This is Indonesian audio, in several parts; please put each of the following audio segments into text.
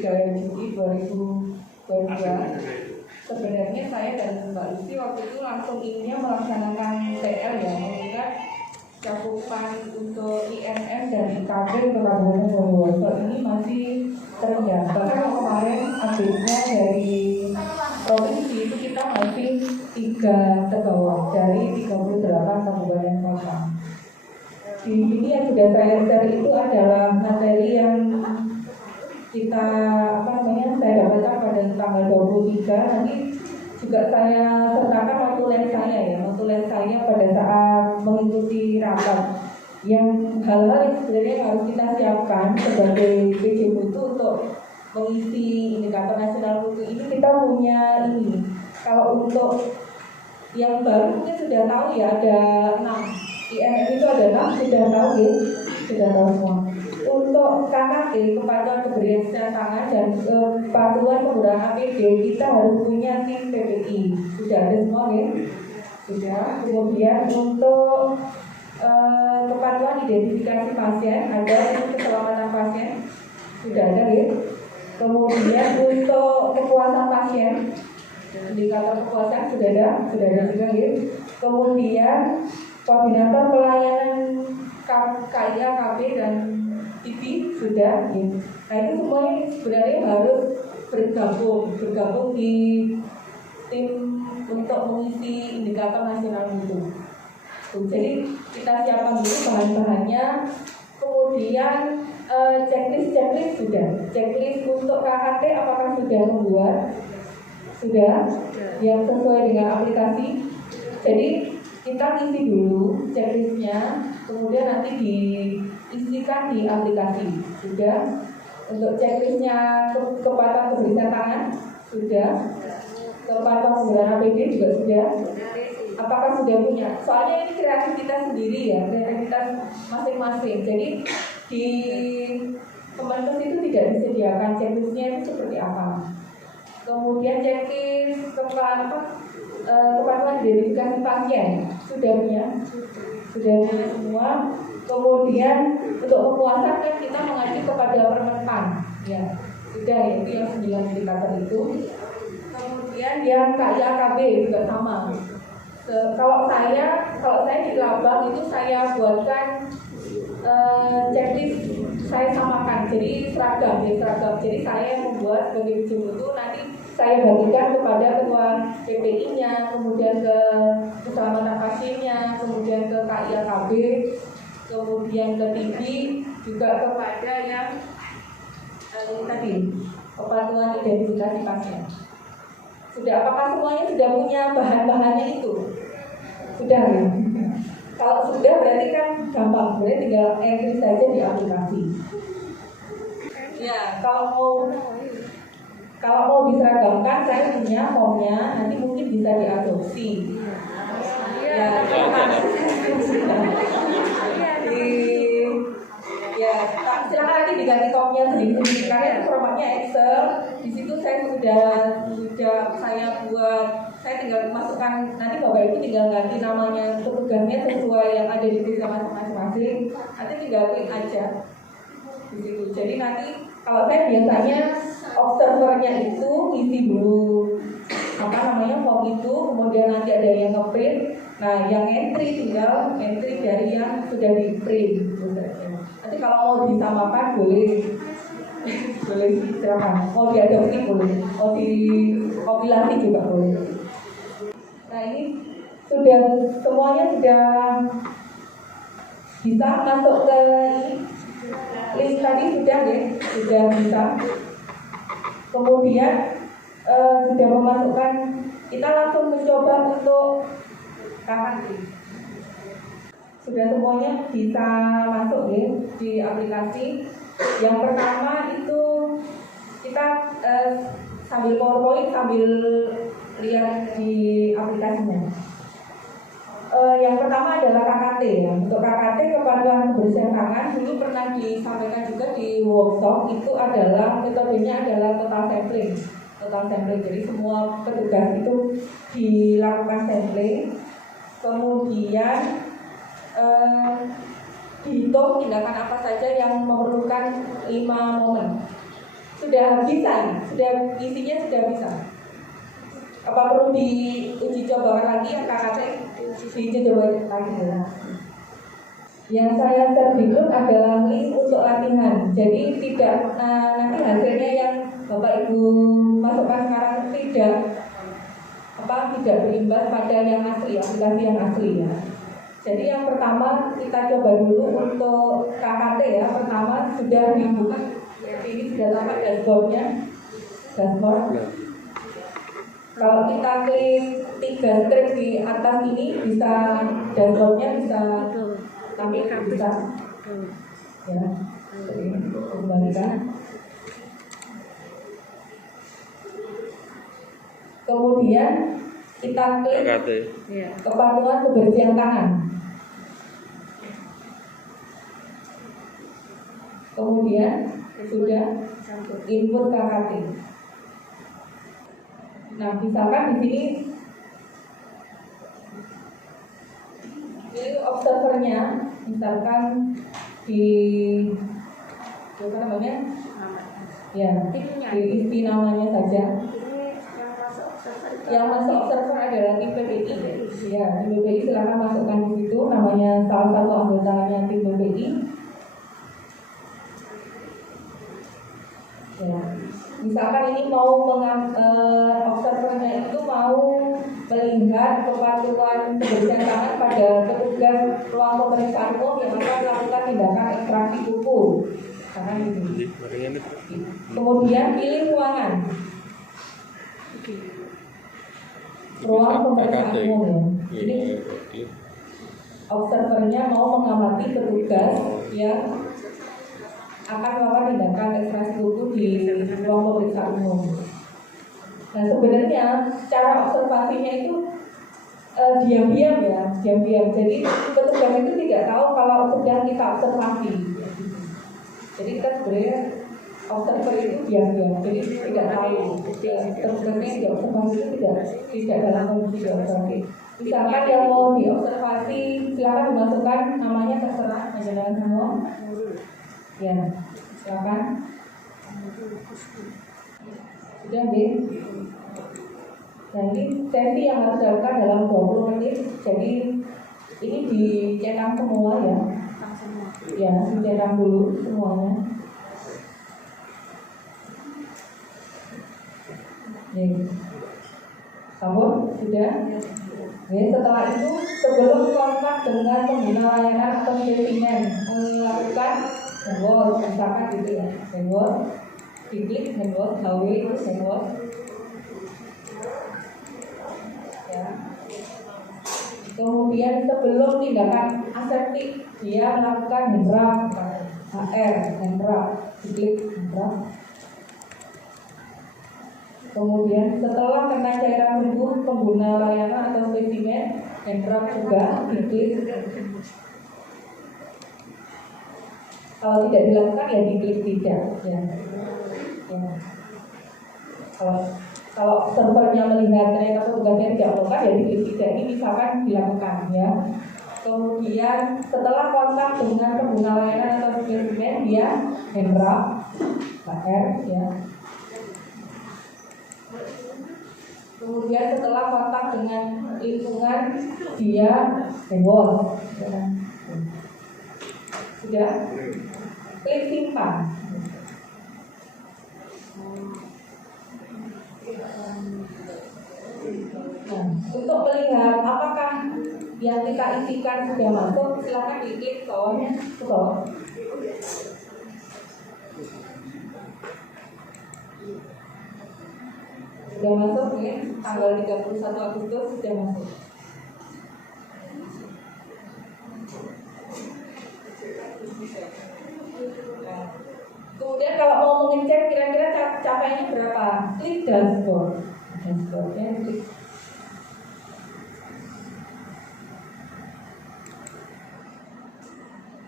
3 Juli 2022. Sebenarnya saya dan Mbak Lucy waktu itu langsung inginnya melaksanakan TL ya, mengingat cakupan untuk IMM dan IKB Kabupaten Bondowoso ini masih terendah. Bahkan kemarin update-nya dari provinsi itu kita masih 3 tergawat dari 38 kabupaten kota. Di sini yang sudah saya share itu adalah materi yang kita saya dapatkan pada tanggal 23. Nanti juga saya sertakan waktu les saya pada saat mengikuti rapat, yang hal-hal yang sebenarnya harus kita siapkan sebagai PJ Mutu untuk mengisi indikator nasional mutu ini. Kita punya ini, kalau untuk yang baru mungkin sudah tahu ya, ada 6 IMM itu ada 6, sudah tahu ya, sudah tahu semua. Untuk KKT, kepatuhan kebersihan tangan dan kepatuhan penggunaan APD, kita harus punya tim PPI. Sudah ada semua ya? Sudah. Kemudian untuk kepatuhan identifikasi pasien, ada keselamatan pasien, sudah ada ya? Kemudian untuk kepuasan pasien, indikator kepuasan sudah ada juga ya? Kemudian koordinator pelayanan KIA, KB dan TV sudah ya. Nah itu semuanya sebenarnya harus bergabung di tim untuk mengisi indikator nasional mutu. Jadi kita siapkan dulu bahan-bahannya, kemudian checklist sudah. Checklist untuk KKT apakah sudah membuat? Sudah, yang sesuai dengan aplikasi. Jadi kita isi dulu checklistnya, kemudian nanti diisikan di aplikasi. Sudah. Untuk checklistnya kepatuhan kebersihan tangan sudah. Kepatuhan penggunaan APD juga sudah. Apakah sudah punya? Soalnya ini kreativitas sendiri ya, kreativitas masing-masing. Jadi di Kemenkes itu tidak disediakan checklistnya itu seperti apa. Kemudian checklist kepatuhan identifikasi pasien sudah punya semua. Kemudian untuk kepuasan kan kita mengacu kepada Permenpan ya, sudah ya, itu yang 9 indikator itu. Kemudian yang KIA-KB juga sama. Kalau saya di Labang itu saya buatkan checklist, saya samakan, jadi seragam. Jadi saya membuat sebagai PJ Mutu, nanti saya bagikan kepada ketua PPI-nya, kemudian ke keselamatan pasiennya, kemudian ke KIA-KB, kemudian ke TV, juga kepada yang tadi kepatuhan identifikasi pasien. Sudah, apakah semuanya sudah punya bahan-bahannya itu? Sudah ya? Kalau sudah berarti kan gampang, berarti tinggal entry saja di aplikasi. Ya, kalau mau diseragamkan, saya punya formnya, nanti mungkin bisa diadopsi. Ya, silakan nanti diganti formnya sendiri. Karena itu formatnya Excel. Di situ saya sudah saya buat. Saya tinggal masukkan, nanti Bapak Ibu tinggal ganti namanya petugasnya sesuai yang ada di desa masing-masing. Nanti tinggal klik aja di situ. Jadi nanti kalau saya biasanya observernya itu isi dulu form itu, kemudian nanti ada yang ngeprint. Nah, yang entry tinggal entry dari yang sudah di print. Nanti kalau mau disamakan boleh silakan. Mau diadopsi boleh, mau dikompilasi juga boleh. Nah ini semuanya sudah bisa masuk ke link tadi, sudah bisa. Kemudian sudah memasukkan, kita langsung mencoba untuk KKT. Sudah semuanya bisa masuk ya di aplikasi. Yang pertama itu kita sambil PowerPoint sambil lihat di aplikasinya. Yang pertama adalah KKT ya. Untuk KKT, kepatuhan kebersihan tangan, dulu pernah disampaikan juga di workshop, itu adalah metodenya adalah total sampling. Jadi semua petugas itu dilakukan sampling, kemudian dihitung tindakan apa saja yang memerlukan 5 momen. Sudah sudah bisa, sudah isinya sudah bisa. Apa perlu diuji coba lagi yang KKT? Diuji coba lagi ya. Yang saya share di grup adalah link untuk latihan. Jadi tidak nanti hasilnya yang Bapak Ibu masukkan sekarang tidak berimbas pada yang asli, aplikasi yang asli ya. Jadi yang pertama kita coba dulu untuk KKT ya. Pertama sudah dibuka, ini sudah tampak dashboardnya. Dashboard. Kalau kita klik 3 strip di atas ini bisa dashboardnya bisa tampil bisa ya. Kembalikan. Kemudian kita klik kepatuhan kebersihan tangan. Kemudian sudah input KKT. Nah, misalkan di sini ini observernya, misalkan di apa namanya? Ya, diisi namanya saja. Yang masuk observer adalah tim PPI. Ya, tim PPI silakan masukkan di situ namanya salah satu anggotanya tim PPI. Ya, misalkan ini mau observernya itu mau melihat kepatuhan kebersihan tangan pada petugas ruang pemeriksaan umum yang akan melakukan tindakan ekstraksi kuku. Kemudian pilih ruangan. Ruang pemeriksaan umum ya. Jadi observernya mau mengamati petugas yang akan melakukan tindakan ekstraksi kuku di ruang pemeriksaan umum. Nah, sebenarnya cara observasinya itu diam-diam ya, diam-diam. Jadi petugas itu tidak tahu kalau sedang kita observasi. Jadi kita sebenarnya observer itu diam-diam, jadi tidak tahu. Petugasnya tidak observasi itu tidak dalam kondisi diobservasi. Misalkan yang mau diobservasi, silakan dimasukkan namanya terserah, jangan semua. Ya, silakan. Sudah, Bin. Nah, ini sesi yang harus dilakukan dalam 20 menit. Jadi ini dicetak semua ya. Ya, dicetak dulu semuanya. Nih. Sabun sudah. Ya, setelah itu sebelum kontak dengan pengguna layanan atau spesimen melakukan handwash, misalkan gitu ya, handwash, diklik handwash, HW handwash. Ya. Kemudian sebelum tindakan aseptik dia melakukan handrub, HR, handrub, diklik handrub. Kemudian setelah kena cairan tubuh pengguna layanan atau spesimen, handrub juga diklik. Kalau tidak dilakukan ya diklik tidak ya. Kalau servernya melihat ternyata petugasnya tidak melakukan ya diklik tidak. Ini misalkan dilakukan ya. Kemudian setelah kontak dengan pengguna layanan atau spesimen dia handrub, HR ya. Kemudian setelah kontak dengan lingkungan dia handwash. Sudah, klik simpan. Nah, untuk melihat apakah yang kita isikan sudah masuk, silakan diklik bawahnya ke bawah. Sudah masuk ya, tanggal 31 Agustus sudah masuk. Nah, kemudian kalau mau mengecek kira-kira capaiannya berapa, klik dashboard. Dashboardnya klik.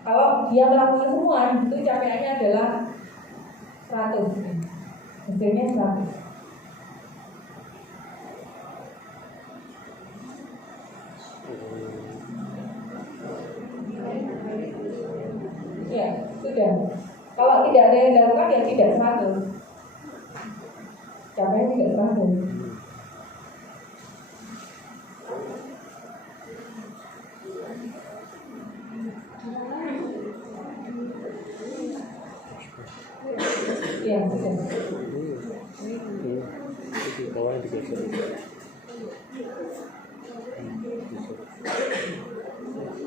Kalau dia melakukan semua, itu capaiannya adalah 100. Hasilnya 100. Ya, sudah. Kalau tidak ada yang dilakukan ya tidak 100. capaian tidak terakhir. Ya, betul.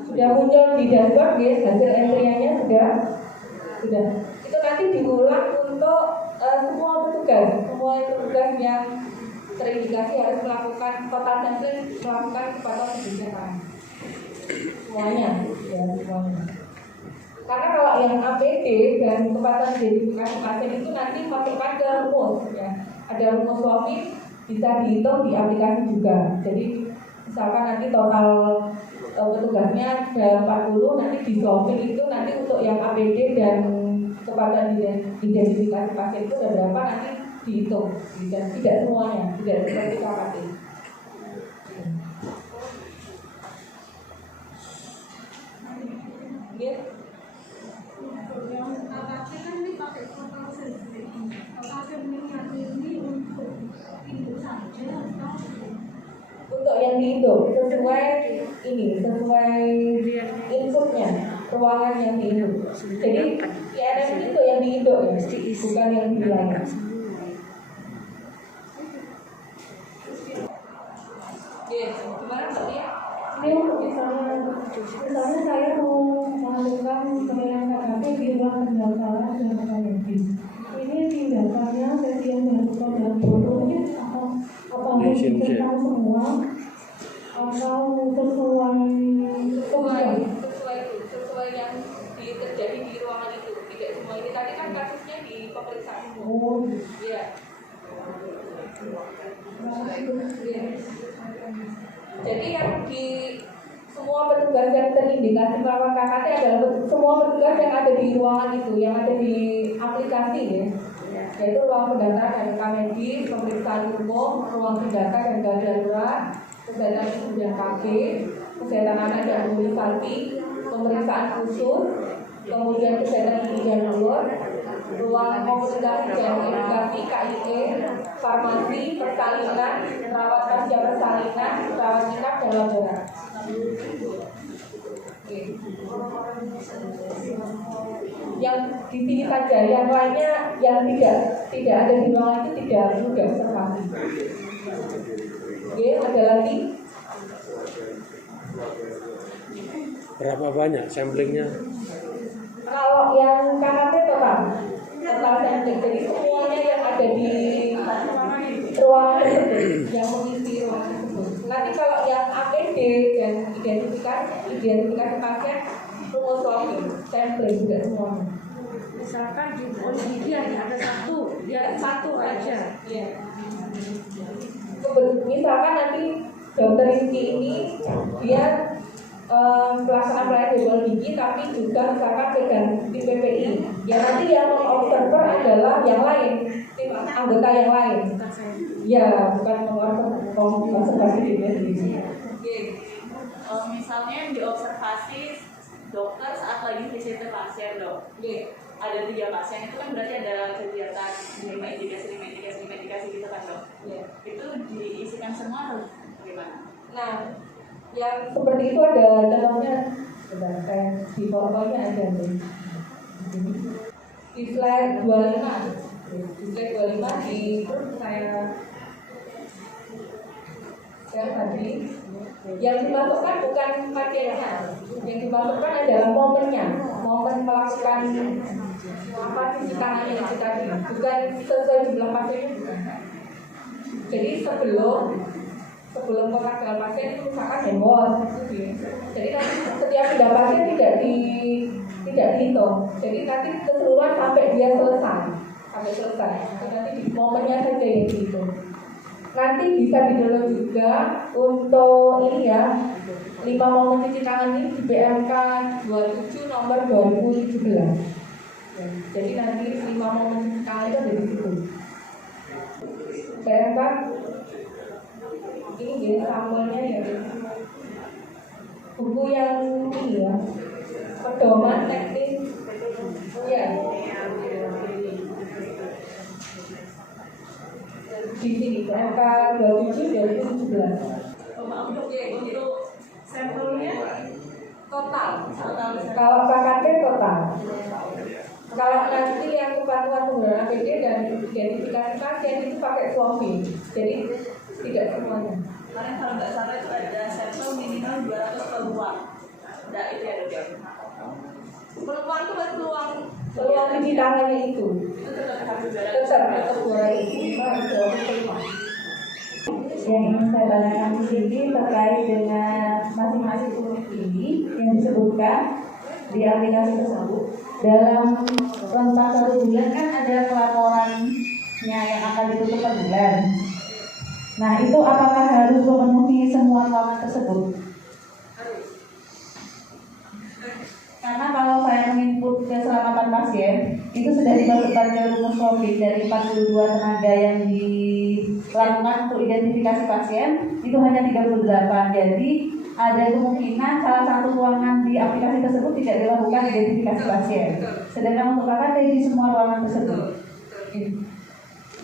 Sudah muncul di dashboard ya, hasil entry-nya sudah. Itu nanti diulang untuk semua petugas yang terindikasi harus melakukan total sampling, melakukan kepatuhan kebijakan. Semuanya. Karena kalau yang APD dan kepatuhan identifikasi pasien itu nanti masukkan ke rumus ya. Ada rumus WAFI, bisa dihitung di aplikasi juga. Jadi misalkan nanti total petugasnya ada 40, nanti di swapping itu nanti untuk yang APD dan kepatuhan identifikasi pasien itu ada berapa nanti dihitung. Dan tidak semuanya, tidak seperti KKT. Yeah. Untuk yang dihitung sesuai inputnya, ruangan yang dihitung. Jadi IRM itu yang dihitung ya, bukan yang dibilang. Gimana Mbak Tia? Misalnya saya mau melakukan penilaian KKP di ruang pendaftaran dan KKP. Ini tindakannya sesi yang dilakukan dalam bodohnya apa harus diketahui semua atau sesuai yang terjadi di ruangan itu. Tidak semua ini tadi kan kasusnya di pemeriksaan. Iya. Jadi yang di semua petugas yang terindikasi melakukan KKT adalah semua petugas yang ada di ruangan itu, yang ada di aplikasi ya, yaitu ruang pendaftaran dan KMedis, pemeriksaan umum, ruang pendata dan darurat, kesehatan ibu dan KB, kesehatan anak dan imunisasi, pemeriksaan khusus, kemudian kesehatan gigi dan mulut, ruang komunikasi dan edukasi KIE, farmasi, persalinan, rawat pasca persalinan, rawat inap dan laboratorium. Yang di sini saja, yang lainnya yang tidak ada di ruangan itu tidak observasi. Oke, ada lagi? Berapa banyak samplingnya? Kalau yang KKP total sampling, jadi semuanya yang ada di ruangan tersebut, yang mengisi ruangan tersebut. Nanti kalau yang APD dan identifikasi pasien, rumus swabbing, sampling juga semuanya. misalkan di gigi hanya ada satu aja. Iya. Misalkan nanti dokter Rizky ini dia pelaksanaan pelayanan jadwal gigi, tapi juga misalkan pegang di PPI. Ya nanti yang mengobserver adalah yang lain, tim anggota yang lain. Ya bukan mengobservasi diri sendiri. Misalnya yang diobservasi dokter saat lagi visit pasien dok. Ada 3 pasien itu kan berarti ada kegiatan medikasi gitu kan dok. Itu diisikan semua atau bagaimana? Nah, yang seperti itu ada contohnya, kayak di PowerPoint-nya ada di slide 25 di saya tadi yang dimasukkan bukan pasiennya, yang dimasukkan adalah momen melakukan cuci tangannya itu tadi, bukan sesuai jumlah pasiennya bukan. Jadi sebelum kontak dengan pasien itu misalkan handwash jadi nanti setiap pindah pasien tidak dihitung, jadi nanti keseluruhan sampai dia selesai. Nanti di momennya saja yang dihitung. Nanti bisa di-download juga untuk ini ya, 5 momen cuci tangan ini di PMK 27 nomor 2017. Jadi nanti 5 momen cuci tangan itu ada di situ. PMK ini jadi sampelnya ya, buku yang ini ya, pedoman teknis ya. di sini MK 27 2017. Oh, maaf dok ya, untuk sampelnya Total. total Kalau KKT total. Kalau nanti yang kepatuhan penggunaan APD dan identifikasi pasien itu pakai swabbing, jadi tidak semuanya. karena kalau nggak salah itu ada sampel minimal 200 peluang. Nah itu ya dok ya. Peluang itu peluang di tangannya itu. Itu tetap harus 200. Tetap 200 minimal 200 peluang. Yang ingin saya tanyakan di sini terkait dengan masing-masing huruf ini yang disebutkan di aplikasi tersebut. Dalam rentang 1 bulan kan ada pelaporannya yang akan ditutup per bulan. Nah itu apakah harus memenuhi semua ruangan tersebut? Karena kalau saya menginput keselamatan pasien itu sudah dimasukkan ke rumus COVID dari 42 tenaga yang dilakukan untuk identifikasi pasien itu hanya 38. Jadi ada kemungkinan salah satu ruangan di aplikasi tersebut tidak dilakukan identifikasi pasien. Sedangkan untuk KKT di semua ruangan tersebut.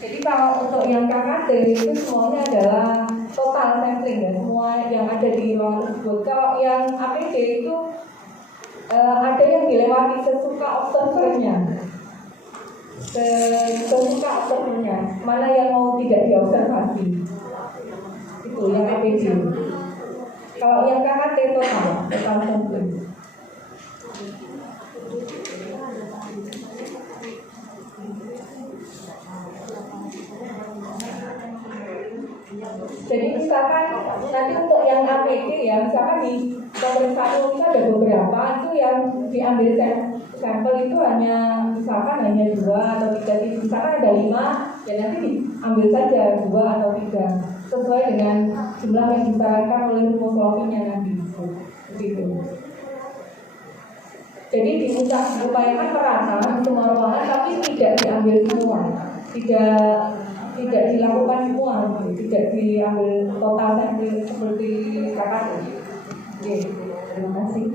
Jadi kalau untuk yang KKT itu semuanya adalah total sampling ya, semua yang ada di ruangan tersebut. Kalau yang APD itu ada yang dilewati sesuka observernya, mana yang mau tidak diobservasi, itu yang APD. Kalau yang KKT total sampling. Jadi misalkan nanti untuk yang APD ya, misalkan di pemeriksaan itu ada beberapa itu yang diambil sampel itu hanya misalkan hanya 2 atau 3, misalkan ada 5 ya nanti diambil saja 2 atau 3 sesuai dengan jumlah yang disarankan oleh rumus logiknya nanti begitu. Jadi diupayakan merata semua ruangan tapi tidak diambil semua, tidak dilakukan semua, tidak diambil total sampel seperti KKT. Oke, terima kasih.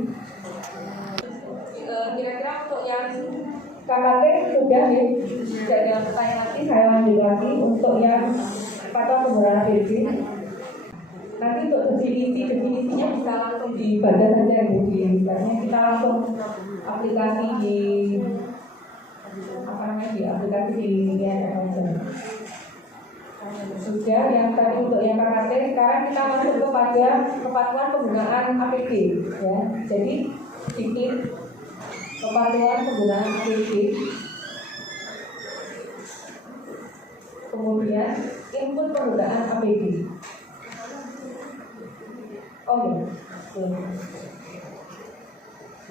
Kira-kira untuk yang KKT sudah ya, tidak ada pertanyaan lagi, saya lanjut lagi untuk yang patuh penggunaan APD. Nanti untuk definisinya bisa langsung dibaca saja ya, misalnya kita langsung aplikasi di di aplikasi di INM. Sudah yang tadi untuk yang KKT, sekarang kita masuk kepada kepatuhan penggunaan APD ya. Jadi bikin kepatuhan penggunaan APD, kemudian input penggunaan APD. Oh ya,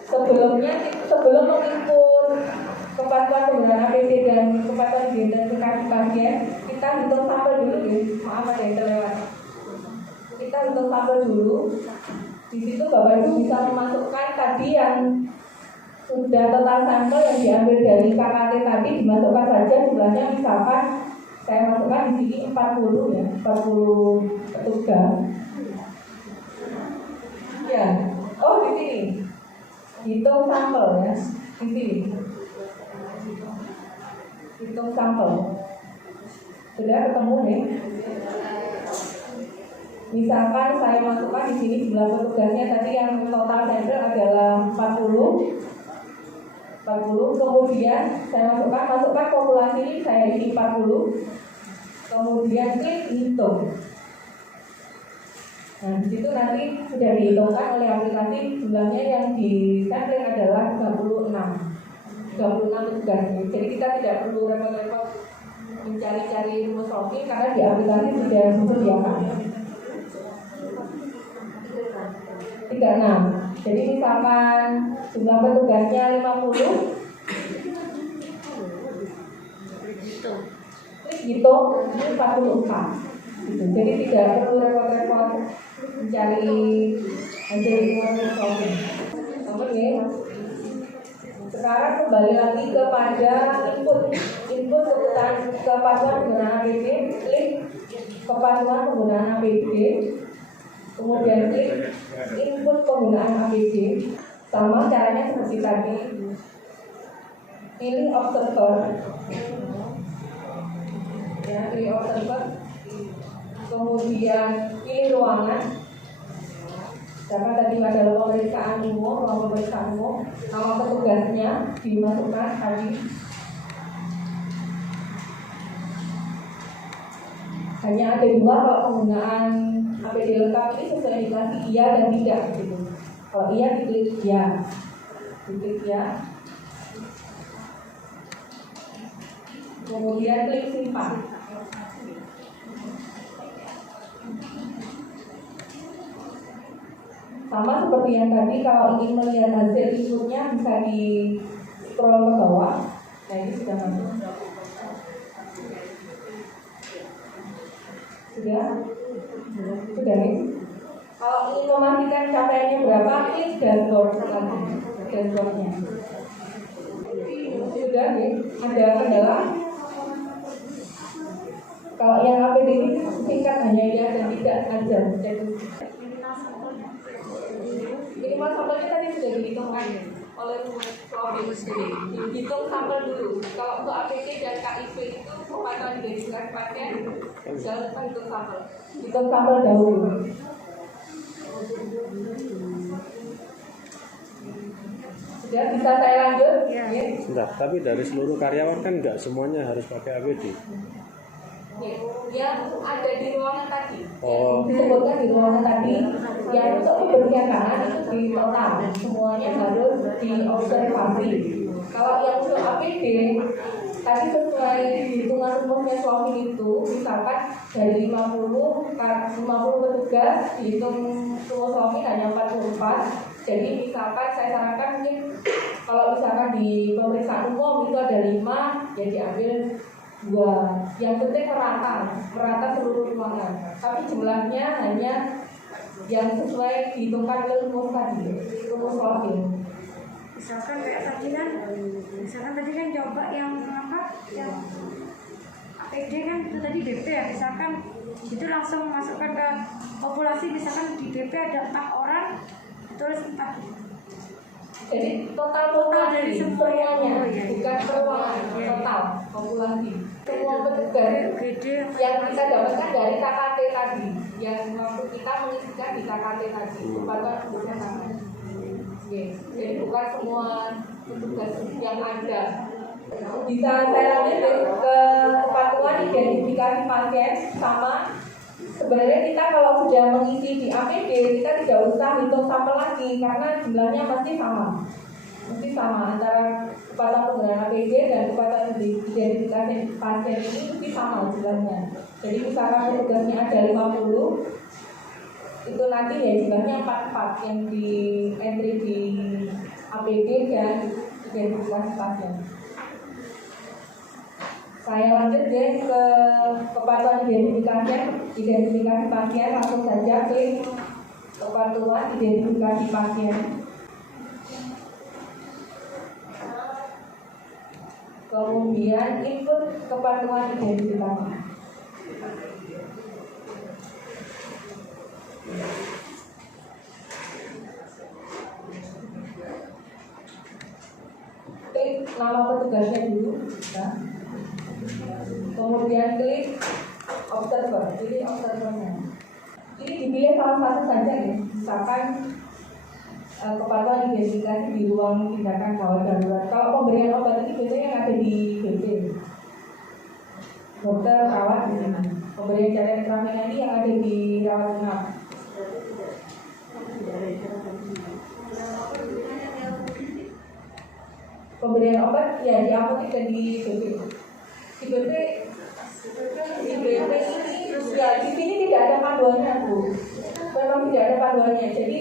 sebelum menginput kepatuhan penggunaan APD dan kepatuhan identifikasi pasien, kita hitung sampel dulu ya. Maaf ada yang terlewat. Kita hitung sampel dulu. Di situ Bapak Ibu bisa memasukkan tadi yang sudah total sampel yang diambil dari KKT tadi, dimasukkan saja jumlahnya, misalkan saya masukkan di sini 40 ya, 40 petugas. Ya, oh di sini hitung sampel ya, di sini hitung sampel. Sudah ketemu nih. Misalkan saya masukkan di sini jumlah petugasnya tadi yang total sampel adalah 40, kemudian saya masukkan populasi ini, saya isi 40, kemudian klik hitung. Nah, di situ nanti sudah dihitungkan oleh aplikasi jumlahnya yang di sampling adalah 36 petugas. Jadi kita tidak perlu repot-repot mencari-cari rumus logik karena di aplikasi sudah disediakan. 36. Jadi misalkan jumlah petugasnya 50, klik hitung ini 44. Jadi tidak perlu repot-repot mencari hasil rumus logik. Oke. Sekarang kembali lagi kepada input kepatuhan penggunaan APD, klik kepatuhan penggunaan APD, kemudian klik input penggunaan APD. Sama caranya seperti tadi, pilih observer ya, pilih observer, kemudian pilih ruangan. Karena tadi adalah pemeriksaan umum, ruang pemeriksaan umum, nama petugasnya dimasukkan tadi. Hanya ada dua kalau penggunaan APD lengkap ini sesuai indikasi iya dan tidak gitu. Kalau iya diklik ya, diklik ya. Kemudian klik simpan. Sama seperti yang tadi, kalau ingin melihat hasil inputnya bisa di scroll ke bawah. Nah ini sudah masuk. Sudah nih. Kalau ingin memastikan capaiannya berapa, klik dashboard lagi, dashboardnya. Sudah nih. Ada kendala? Kalau yang APD ini singkat hanya ya dan tidak aja. Minimal sampelnya tadi sudah dihitungkan oleh Prof. Dihitung sampel dulu. Kalau untuk APD dan KIP itu kepatuhan identifikasi pasien, jangan lupa hitung sampel. Hitung sampel dahulu. Sudah bisa saya lanjut? Ya. Sudah, tapi dari seluruh karyawan kan nggak semuanya harus pakai APD. Yang ada di ruangan tadi, Oh. disebutkan di ruangan tadi, yang untuk keberpihakan itu di total semuanya harus diobservasi. Kalau yang untuk APD tadi sesuai hitungan rumusnya suami itu, misalkan dari 50 petugas dihitung rumus suami hanya 44. Jadi misalkan saya sarankan mungkin kalau misalkan di pemeriksaan umum itu ada 5, ya diambil 2. Yang penting merata seluruh ruangan. Tapi jumlahnya hanya yang sesuai dihitungkan oleh rumus tadi, rumus wakil. Misalkan kayak tadi kan, coba yang apa, yang APD kan itu tadi BP ya, misalkan itu langsung masukkan ke populasi, misalkan di BP ada 4 orang, tulis 4. Jadi total dari semuanya, bukan peruangan, total populasi. Semua petugas yang kita dapatkan dari KKT tadi, yang waktu kita mengisikan di KKT tadi, kepatuhan keberpihakan. Jadi bukan semua petugas yang ada. Bisa saya lanjut ke kepatuhan identifikasi pasien sama. Sebenarnya kita kalau sudah mengisi di APD, kita tidak usah hitung sampel lagi karena jumlahnya pasti sama antara kepatuhan penggunaan APD dan kepatuhan identifikasi pasien ini pasti sama jumlahnya. Jadi misalkan petugasnya ada 50, itu nanti ya jumlahnya 44 yang di entry di APD dan identifikasi pasien. Saya lanjut deh ke kepatuhan identifikasi pasien, langsung saja klik kepatuhan identifikasi pasien. Kemudian input kepatuhan identifikasi. Klik nama petugasnya dulu. Nah. Kemudian klik observer, pilih observernya. Ini dipilih salah satu saja ya, misalkan kepatuhan identifikasi di ruang tindakan gawat darurat. Kalau pemberian obat ini biasanya yang ada di BP, dokter rawat di sini. Pemberian cairan intravena ini yang ada di rawat inap. Pemberian obat ya di apotek dan di BP. Di BP ini ya di sini tidak ada panduannya Bu. Memang tidak ada panduannya. Jadi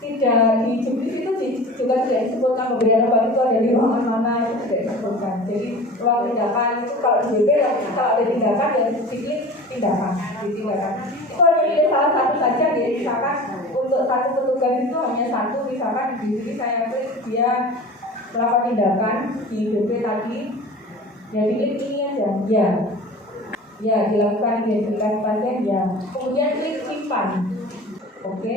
tidak di juknis itu juga tidak disebutkan pemberian obat itu ada di ruangan mana, itu tidak disebutkan. Jadi ruang tindakan itu kalau di BP kalau ada tindakan ya diklik tindakan, di tindakan. Itu hanya pilih salah satu saja. Jadi misalkan untuk satu petugas itu hanya satu, misalkan di sini saya klik dia melakukan tindakan di BP tadi. Jadi ini aja, ya dilakukan identifikasi pasien ya. Kemudian klik simpan, oke.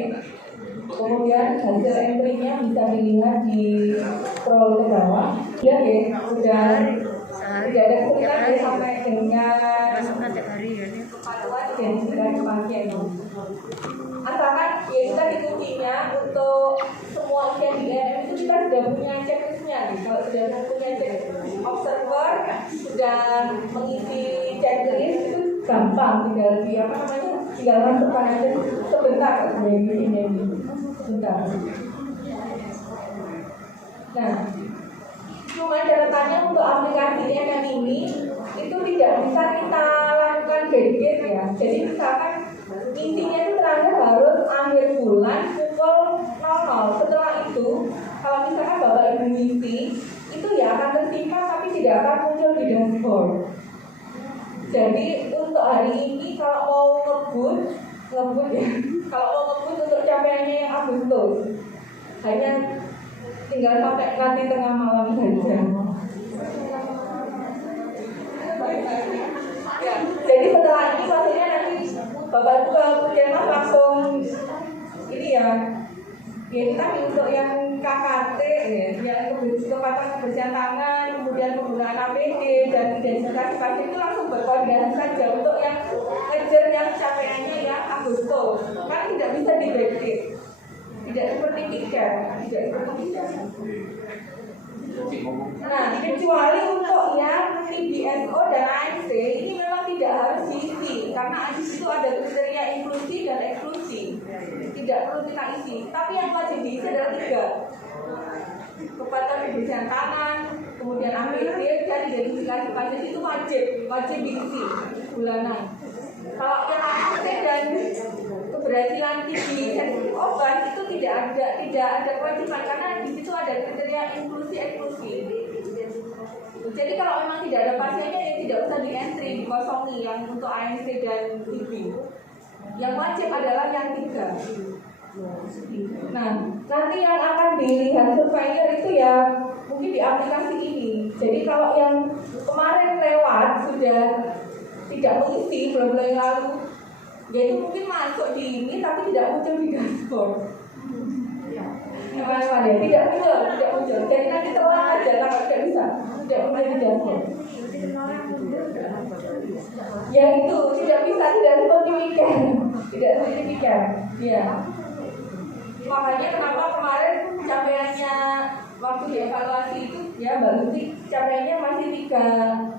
Kemudian hasil entry-nya bisa dilihat di scroll ke bawah. Ya, sudah ada kesulitan ya sampai dengan kepatuhan identifikasi pasien. Asalkan ya kita kuncinya untuk semua ujian di IRM itu kita sudah punya checklistnya nih. Kalau sudah punya checklist observer, sudah mengisi checklist itu gampang, tinggal tinggal masukkan aja sebentar ini sebentar. Nah, cuma catatannya untuk aplikasi IRM ini itu tidak bisa kita lakukan dedicate ya. Jadi misalkan intinya itu terakhir harus akhir bulan pukul 00. Setelah itu kalau misalkan Bapak Ibu ngisi itu ya akan tersimpan tapi tidak akan muncul di dashboard. Jadi untuk hari ini kalau mau ngebut ya, kalau mau ngebut untuk capaiannya yang Agustus hanya tinggal sampai nanti tengah malam saja. Ya, jadi setelah ini maksudnya nanti Bapak Ibu kalau puskesmas langsung ini ya kita untuk yang KKT yang kecepatan kebersihan tangan, kemudian penggunaan APD dan identifikasi pasien itu langsung berkoordinasi saja untuk yang ngejar yang capaiannya yang Agustus. Kan tidak bisa di-backdate. Tidak seperti tiket, tidak seperti tiket. Nah, kecuali untuk yang IBSO dan ANC ini memang tidak harus diisi karena di situ ada kriteria inklusi dan eksklusi. Tidak perlu kita isi. Tapi yang wajib diisi adalah 3. Kepatuhan kebersihan tangan, kemudian APD dan identifikasi pasien itu wajib diisi bulanan. Kalau yang ANC dan keberhasilan TB obat itu tidak ada kewajiban karena di situ ada kriteria inklusi eksklusi. Jadi kalau memang tidak ada pasiennya ya tidak usah di entry, dikosongi yang untuk ANC dan TB. Yang wajib adalah yang 3. Nah, nanti yang akan dilihat surveyor itu ya mungkin di aplikasi ini. Jadi kalau yang kemarin lewat sudah tidak mengisi bulan-bulan yang lalu, ya itu mungkin masuk di ini tapi tidak muncul di dashboard. Tidak muncul. Jadi nanti terulang aja, tidak bisa, tidak muncul di dashboard. Ya itu tidak bisa, tidak seperti weekend, tidak seperti weekend. Ya. Makanya kenapa kemarin capaiannya waktu dievaluasi itu ya Mbak Lucy capaiannya masih 3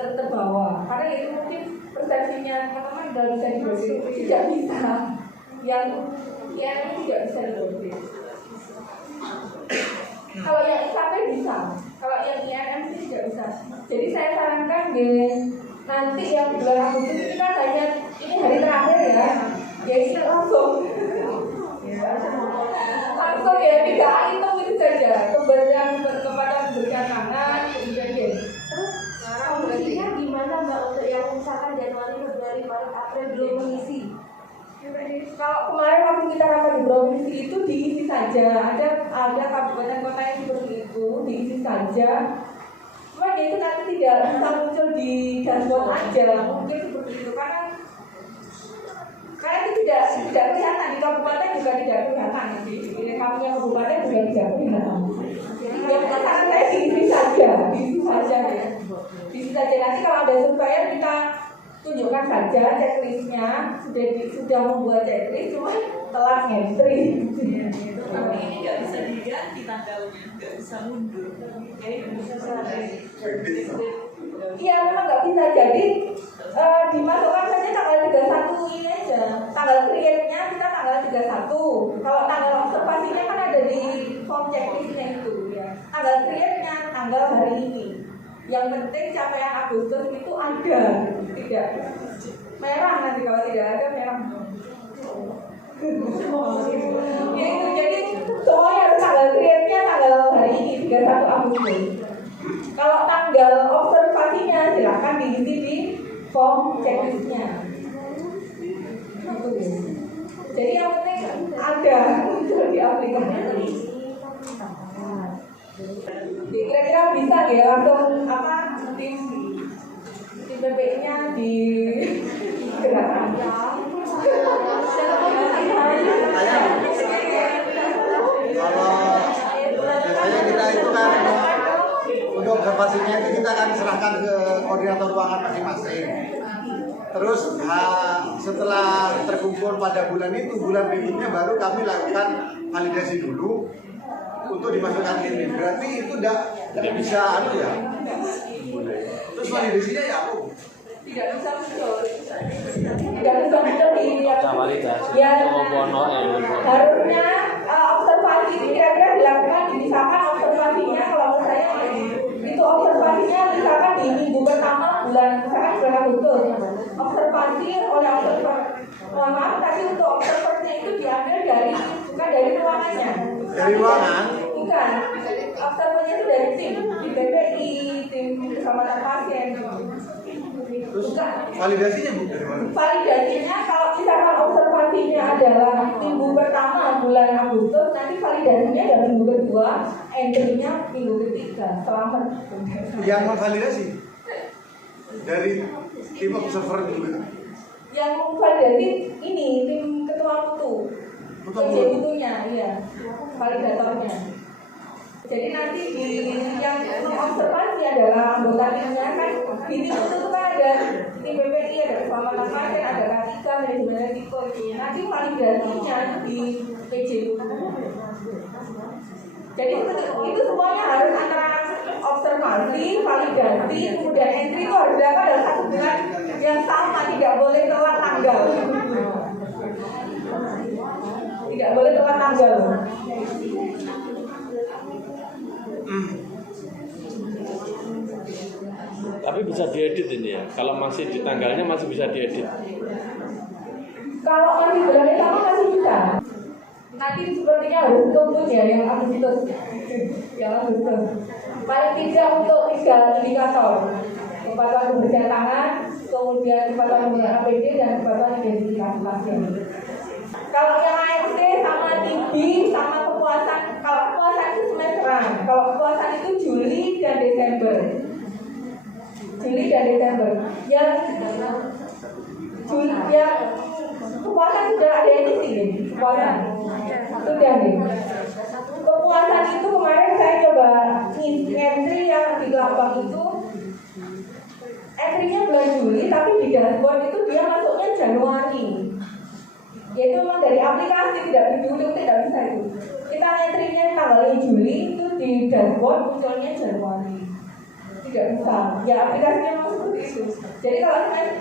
terbawah karena itu mungkin persepsinya teman-teman tidak bisa dibagi, tidak bisa yang tidak bisa dibagi. Kalau yang IKP bisa, kalau yang IRM tidak bisa. Jadi saya sarankan nanti yang bulan Agustus ini kan hanya ini hari terakhir ya ini langsung ya 3 item itu saja kepada kebersihan tangan kemudian Terus solusinya gimana Mbak untuk yang misalkan Januari, Februari, Maret, April belum mengisi? Kalau kemarin waktu kita rapat di provinsi itu diisi saja, ada kabupaten kota yang seperti itu diisi saja. Cuma itu nanti tidak bisa muncul di dashboard aja, mungkin seperti itu karena itu tidak kelihatan di kabupaten juga tidak kelihatan di kami yang kabupaten juga tidak kelihatan. Jadi yang saran saya diisi saja ya. Diisi saja nanti kalau ada surveyor kita tunjukkan saja checklistnya sudah membuat checklist cuma telat ngentri. Tapi ini nggak bisa diganti tanggalnya, nggak bisa mundur. Iya memang nggak bisa jadi dimasukkan saja tanggal 31 ini aja. Tanggal create-nya kita tanggal 31. Kalau tanggal observasinya kan ada di form checklistnya itu ya. Tanggal create-nya tanggal hari ini. Yang penting capaian Agustus itu ada, tidak merah nanti kalau tidak ada merah. Ya itu jadi semuanya harus tanggal create-nya tanggal hari ini 31 Agustus. Kalau tanggal observasinya silakan diisi di form checklistnya. Jadi yang penting ada muncul di aplikasi. Kira-kira bisa ya langsung tim PPI-nya di gerakan. Kalau biasanya kita itu kan untuk observasinya itu kita akan serahkan ke koordinator atau ruangan masing-masing. Terus setelah terkumpul pada bulan itu, bulan berikutnya baru kami lakukan validasi dulu untuk dimasukkan ini. Berarti itu tidak bisa ya. Terus validasinya ya apa? Tidak bisa muncul di ya harusnya observasi ini kira-kira dilakukan misalkan observasinya kalau menurut saya itu observasinya misalkan di minggu pertama bulan misalkan bulan Agustus observasi oleh observer mohon maaf tapi untuk observernya itu diambil dari bukan dari ruangannya dari ruangan bukan observernya itu dari tim di BPI tim keselamatan pasien. Terus validasinya Bu dari mana? Validasinya kalau misalkan observasinya adalah minggu pertama bulan Agustus, nanti validasinya dari minggu kedua, entry-nya minggu ketiga. Selamat. Yang memvalidasi dari tim observer juga. Yang memvalidasi ini tim ketua mutu. Mutunya, iya, validatornya. Jadi nanti di yang observasi adalah anggota timnya kan di tim itu kan ada tim BPI, ada keselamatan pasien, ada K3, manajemen risiko itu. Nanti validasinya di PJU. Jadi itu semuanya harus antara observasi, validasi, kemudian entry itu harus dilakukan dalam 1 bulan yang sama, tidak boleh telat tanggal. Tidak boleh telat tanggal. Tapi bisa diedit ini ya. Kalau masih di tanggalnya masih bisa diedit. Kalau masih bulan sama masih bisa. Nanti sepertinya harus tunggu ya yang Agustus. Yang Agustus. Paling tidak untuk 3 indikator. Kepatuhan kebersihan tangan, kemudian kepatuhan menggunakan APD dan kepatuhan identifikasi pasien. Kalau yang AMC sama TB sama kepuasan, kalau kepuasan itu semesteran, kalau kepuasan itu Juli dan Desember. Yang Juli yang kepuasan sudah ada yang isi, kepuasan sudah nih. Kepuasan itu kemarin saya coba entry yang di Kelabang itu. Entry-nya bulan Juli, tapi di dashboard itu dia masuknya Januari. Yaitu memang dari aplikasi tidak dulu tidak bisa itu. Kita entry-nya tanggal Juli itu di dashboard munculnya Januari. Tidak bisa. Ya aplikasinya memang seperti itu. Jadi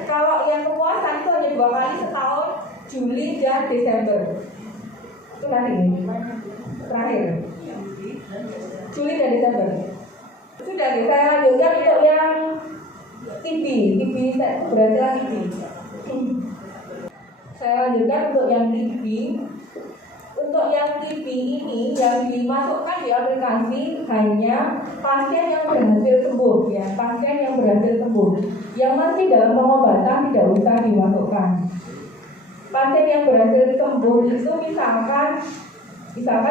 kalau yang kepuasan itu hanya 2 kali setahun, Juli dan Desember. Itu nanti terakhir. Juli dan Desember. Sudah saya lanjutkan untuk yang TB keberhasilan TB. Saya lanjutkan untuk yang TB. Untuk yang TB ini yang dimasukkan di aplikasi hanya pasien yang berhasil sembuh, ya, pasien yang berhasil sembuh. Yang masih dalam pengobatan tidak usah dimasukkan. Pasien yang berhasil sembuh itu misalkan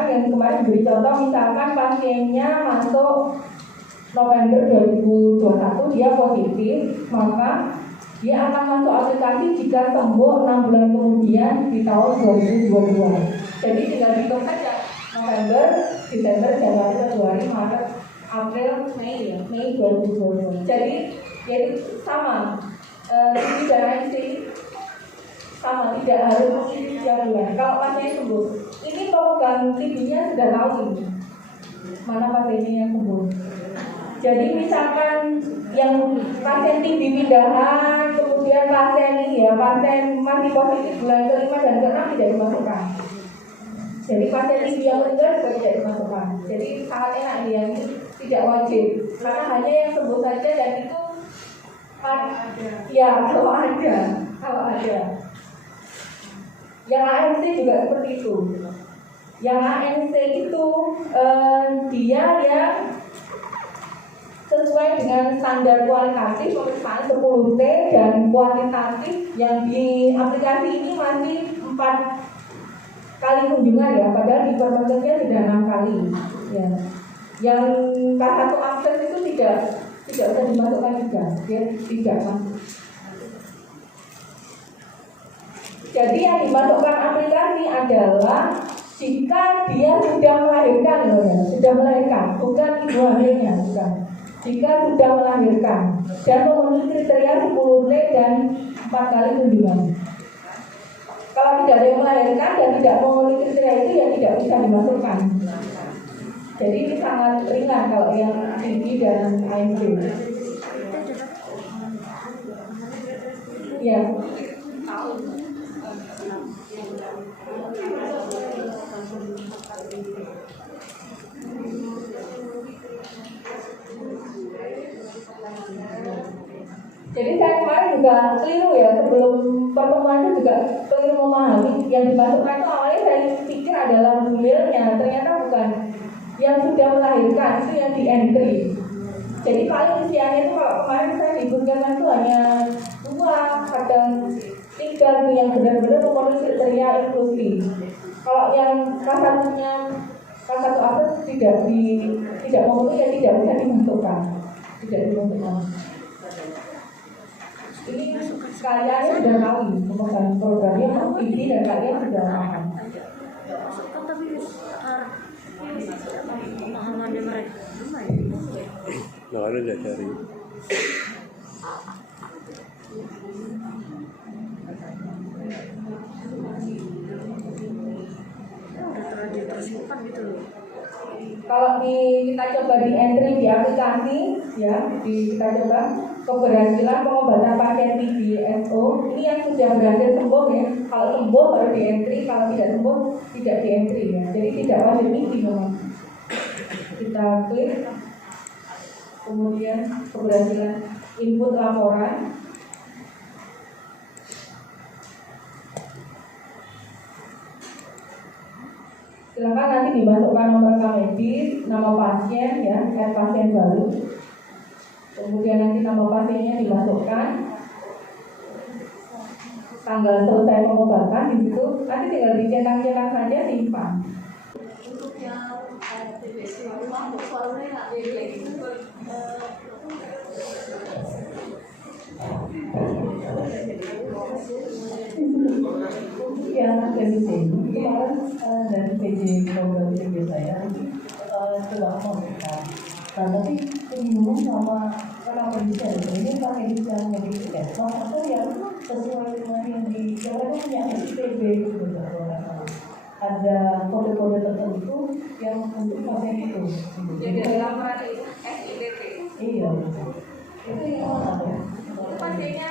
yang kemarin beri contoh, misalkan pasiennya masuk November 2021 dia positif, maka dia akan masuk aplikasi jika sembuh 6 bulan kemudian di tahun 2022. Jadi tinggal hitung saja November, Desember, Januari, Februari, Maret, April, Mei 2022. Jadi yaitu sama, ini dan sama, tidak harus mengisi bulan. Kalau pasien sembuh, ini pemegang TB-nya sudah tahu ini mana pasiennya yang sembuh. Jadi misalkan yang pasien TB pindahan, kemudian pasien ini ya, pasien masih positif bulan ke-5 dan ke-6 tidak dimasukkan. Jadi pasien TB yang meninggal juga tidak dimasukkan. Jadi sangat enak dia, tidak wajib. Karena hanya yang sembuh saja dan itu ya kalau ada. Yang ANC juga seperti itu. Yang ANC itu dia yang sesuai dengan standar kualitatif pemeriksaan 10T dan kuantitatif yang di aplikasi ini masih 4 kali kunjungan ya, padahal di Permenkesnya sudah 6 kali ya. Yang K1 akses itu tidak usah dimasukkan juga, dia tidak masuk. Jadi yang dimasukkan aplikasi adalah jika dia sudah melahirkan, bukan ibu hamilnya, bukan. jika sudah melahirkan dan memenuhi kriteria 10 T dan 4 kali kunjungan. Kalau tidak ada yang melahirkan dan tidak memenuhi kriteria itu ya tidak bisa dimasukkan. Jadi ini sangat ringan kalau yang tinggi dan AMC. Ya. Jadi saya kemarin juga keliru ya, sebelum pertemuan itu juga keliru memahami yang dimasukkan itu awalnya saya pikir adalah hamilnya, ternyata bukan. Yang sudah melahirkan itu yang di entry. Jadi paling usianya itu kalau kemarin saya dibutuhkan itu hanya 2, kadang 3 yang benar-benar memenuhi kriteria inklusi. Kalau yang kelas 1 akses tidak memenuhi ya tidak bisa dimasukkan, tidak dimasukkan. Ini kalian sudah tahu memegang programnya tinggi dan kalian sudah paham. Pemahamannya mereka Nah, ada lihat dari udah terlanjur tersimpan gitu loh. Kalau kita coba di entry di aplikasi ya, kita coba keberhasilan pengobatan pasien PDSO ini yang sudah berhasil sembuh ya. Kalau sembuh baru di entry, kalau tidak sembuh tidak di entry ya. Jadi tidak wajib PD memang. Kita klik, kemudian keberhasilan input laporan. Silakan nanti dimasukkan nomor medis, nama pasien ya, pasien baru. Kemudian nanti nama pasiennya dimasukkan, tanggal selesai pengobatan di situ. Nanti tinggal dicetak-cetak saja, simpan. Untuk yang TBC rumah untuk suaranya nggak jadi gitu. Yang dari sini kemarin dari PJ program PJ saya coba komentar. Nah tapi kebingungan sama kenapa bisa ini pakai bisa menjadi atau yang sesuai dengan yang di yang punya SPB gitu ada kode-kode tertentu yang untuk pasien itu. Jadi dalam laporan SIPP. Iya. Itu yang mana ya? Itu pasiennya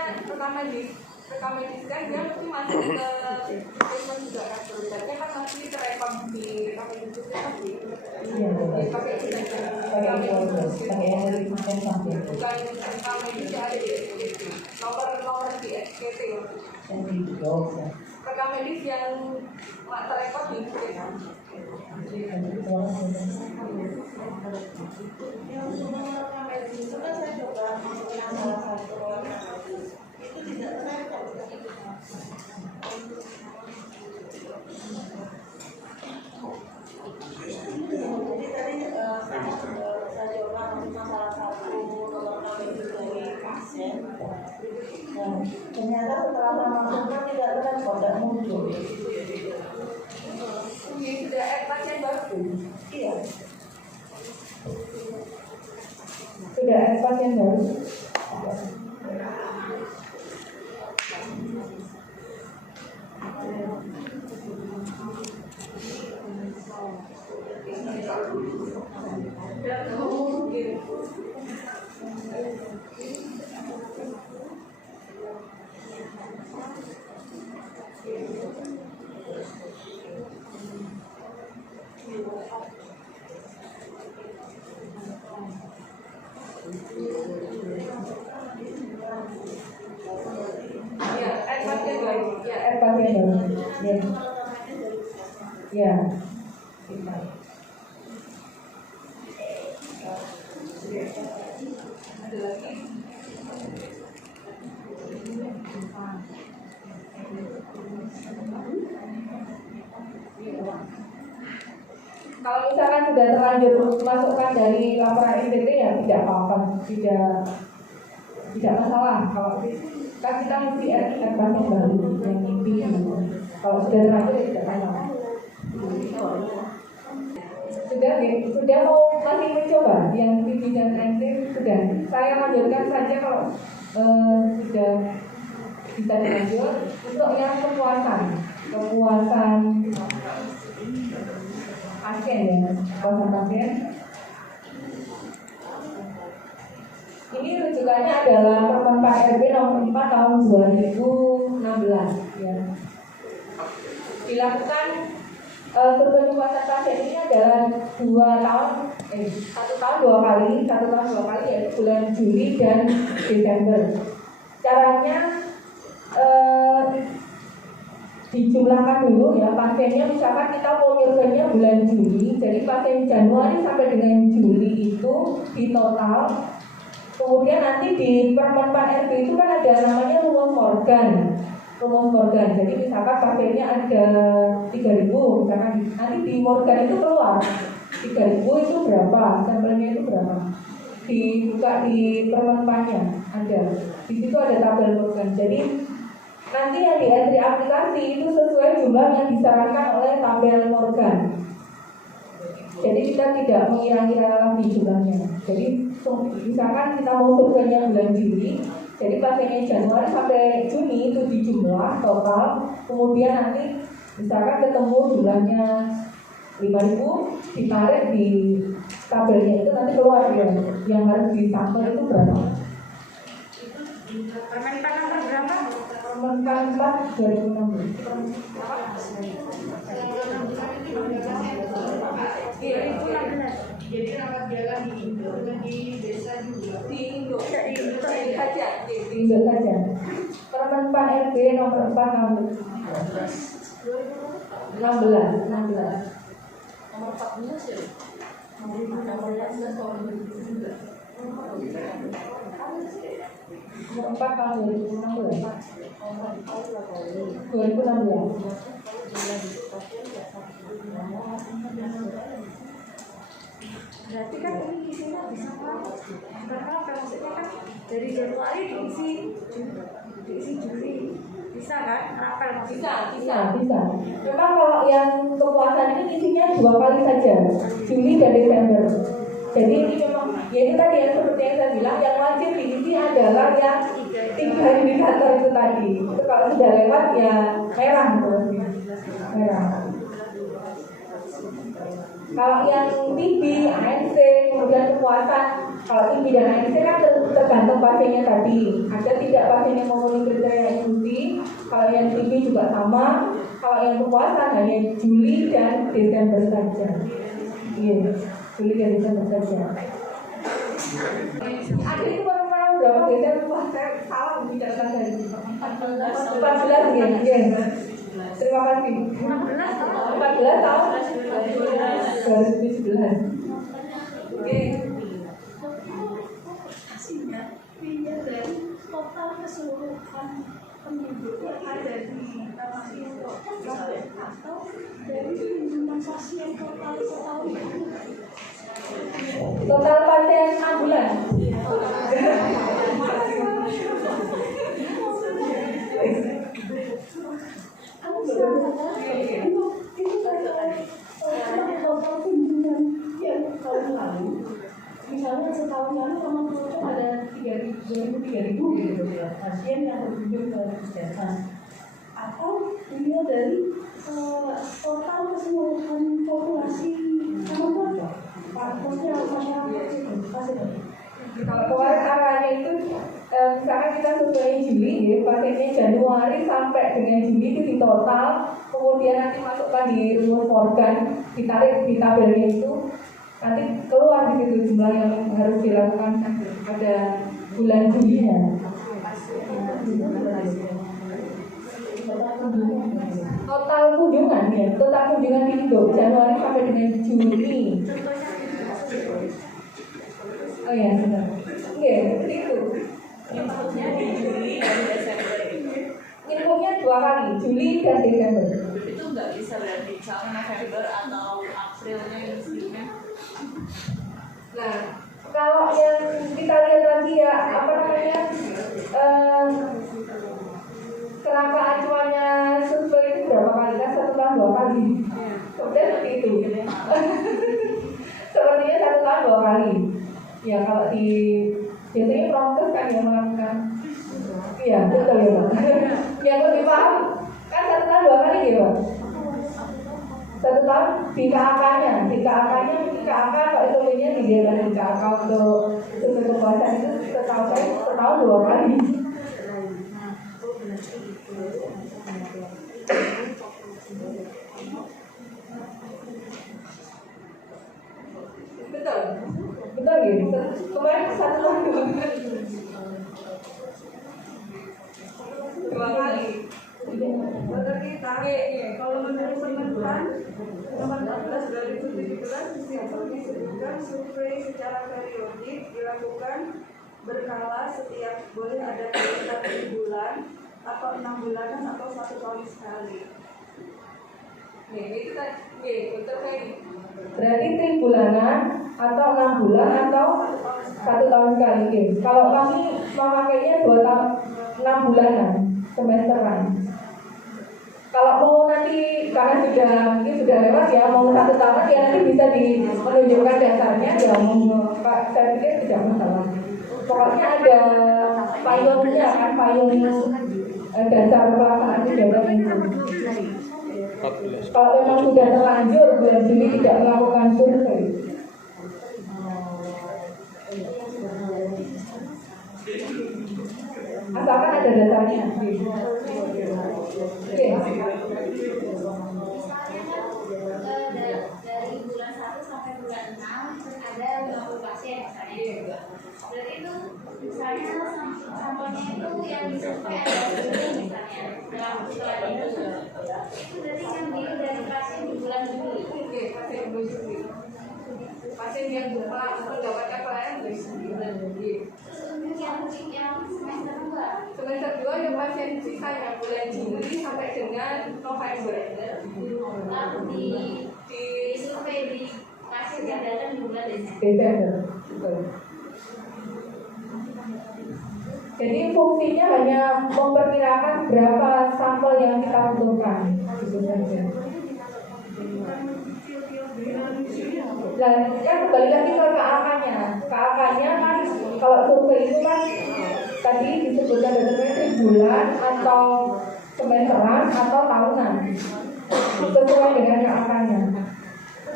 rekam mediskan dia mesti masuk ke treatment juga kan sebenarnya kan masih terekam di rekam medis itu kan Iya. pakai Pakai yang dari pasien sampai bukan rekam medis yang ada di SPP. Nomor di SPP yang di dok ya. rekam medis yang nggak terekam di SPP. Yang nomor medis itu kan saya coba masukin salah satu itu tidak terekam. Jadi tadi saya coba masukkan salah satu nomor medis dari pasien. Nah, ternyata setelah saya masukkan tidak terekam, tidak muncul. Ini sudah pasien baru. Iya. Sudah ada pasien baru. Ya, pasien baru. Ya, Pasien baru. Ya. Ya. ada lagi. Kalau misalkan sudah terlanjur masukkan dari laporan ITT ya tidak apa-apa, tidak masalah. Kalau kan kita mesti RT pasien baru yang inti. Kalau sudah terlanjur ya tidak masalah. sudah mau masih mencoba yang TB dan ANC sudah. Saya lanjutkan saja kalau sudah bisa dilanjut untuk yang kepuasan pasien ya, kepuasan pasien. Ini rujukannya adalah Permen Pak RB nomor 4 tahun 2016 ya. Dilakukan survei kepuasan pasien ini adalah 1 tahun 2 kali yaitu bulan Juli dan Desember. Caranya dijumlahkan dulu ya pasiennya, misalkan kita mau surveinya bulan Juli, jadi pasien Januari sampai dengan Juli itu di total. Kemudian nanti di Permen Pan RB itu kan ada namanya rumus Morgan. Jadi misalkan pasiennya ada 3.000, misalkan nanti di Morgan itu keluar 3.000 itu berapa, sampelnya itu berapa. Dibuka di Permen Pan-nya ada. Di situ ada tabel Morgan. Jadi nanti yang di entry aplikasi itu sesuai jumlah yang disarankan oleh tabel Morgan. Jadi kita tidak mengira-ngira lagi jumlahnya. Jadi misalkan kita mau surveinya bulan Juli, jadi pasiennya Januari sampai Juni itu dijumlah total, kemudian nanti misalkan ketemu jumlahnya 5.000, ditarik di tabelnya itu nanti keluar ya, yang harus disampel itu berapa. Permen nomor berapa? Permen 4 2016. Itu 16. Jadi rapat jalan di Indo dan di desa juga. Di Indo saja. Permen Pan RB nomor 4 16. Nomor 14 ya? Nomor 14 tahun 4 tahun 2016. Berarti kan ini isinya bisa apa? Karena maksudnya kan dari Januari diisi Juli, bisa kan? Rapel maksudnya? Bisa. Memang kalau yang kepuasan ini isinya 2 kali saja, Juli dan Desember. Jadi ini memang, ya itu tadi yang seperti yang saya bilang, yang wajib diisi adalah yang 3 indikator itu tadi. Itu kalau sudah lewat ya merah merah. Kalau yang TB, ANC, kemudian kepuasan, kalau TB dan ANC kan tergantung pasiennya tadi. Ada tidak pasien yang memenuhi kriteria ikuti. Kalau yang TB juga sama. Kalau yang kepuasan hanya Juli dan Desember saja. Iya, Juli dan Desember saja. Ada itu baru berapa Desember? Wah, saya salah bicara tadi. 14 ya. Terima kasih. 14 tahun 2017. Oke. Total keseluruhan penduduk yang ada di pasien atau dari jumlah pasien total setahun. Total pasien ambulan. Total kunjungan yang tahun lalu, misalnya setahun lalu sama Projo ada 3.000 gitu ya, pasien yang berkunjung ke puskesmas. Atau dia dari total keseluruhan populasi sama Projo, masyarakat itu pasti. Kalau kemarin arahnya itu misalkan kita survei Juli ya, pasiennya Januari sampai dengan Juli itu di total, kemudian nanti masukkan di rumus Morgan, ditarik di tabelnya itu, nanti keluar di situ jumlah yang harus dilakukan pada bulan Juli-nya. Total kunjungan di Indo Januari sampai dengan Juni. Oh ya, benar. Oke, seperti itu. Inputnya di Juli dan Desember. Inputnya 2 kali, Juli dan Desember. Itu nggak bisa berarti misalnya November atau Aprilnya yang isinya. Nah, kalau yang kita lihat lagi ya, apa namanya, kerangka acuannya survei itu berapa kali kan? 1 tahun 2 kali. Seperti itu. 2 kali. Ya kalau di biasanya prokes kan yang melakukan. Iya betul ya Pak. Yang lebih paham kan 1 tahun 2 kali ya Pak. 1 tahun di KAK-nya mungkin KAK kalau itu dilihat di KAK untuk kepuasan itu setahu saya setahun 2 kali. Betul gitu. Kemarin 1 tahun 2 kali. Berarti kalau menurut teman-teman nomor 14 2017 disebutkan survei secara periodik dilakukan berkala setiap boleh ada kegiatan 1 bulan atau 6 bulanan atau 1 tahun sekali. Itu kan, betul kayak berarti 3 bulanan atau 6 bulan atau 1 tahun sekali. Kalau kami memakainya 6 bulanan semesteran. Kalau mau nanti karena mungkin sudah lewat ya mau 1 tahun ya nanti bisa menunjukkan dasarnya ya saya pikir tidak masalah. Pokoknya ada payungnya kan payung dasar pelaksanaan kegiatan itu. Kalau memang sudah terlanjur bulan Juli tidak melakukan survei, asalkan ada dasarnya. Dari bulan 1 sampai bulan 6 ada 50 pasien misalnya. Berarti itu misalnya sampelnya itu yang disurvei ada 10 misalnya dalam bulan itu berarti ngambil dari pasien di bulan Juli. Pasien yang mendapatkan pelayanan dari 9 Juli. Yang semester 2. Semester 2 yang pasien sisanya bulan Juli sampai dengan November. Lalu di survei di pasien yang datang di bulan Desember. Betul. Jadi fungsinya hanya memperkirakan berapa sampel yang kita butuhkan. Gitu saja. Nah, kan kembali lagi ke KAK-nya. KAK-nya kan kalau survei itu kan tadi disebutkan dasarnya bulan atau semesteran atau tahunan. Sesuai dengan KAK-nya.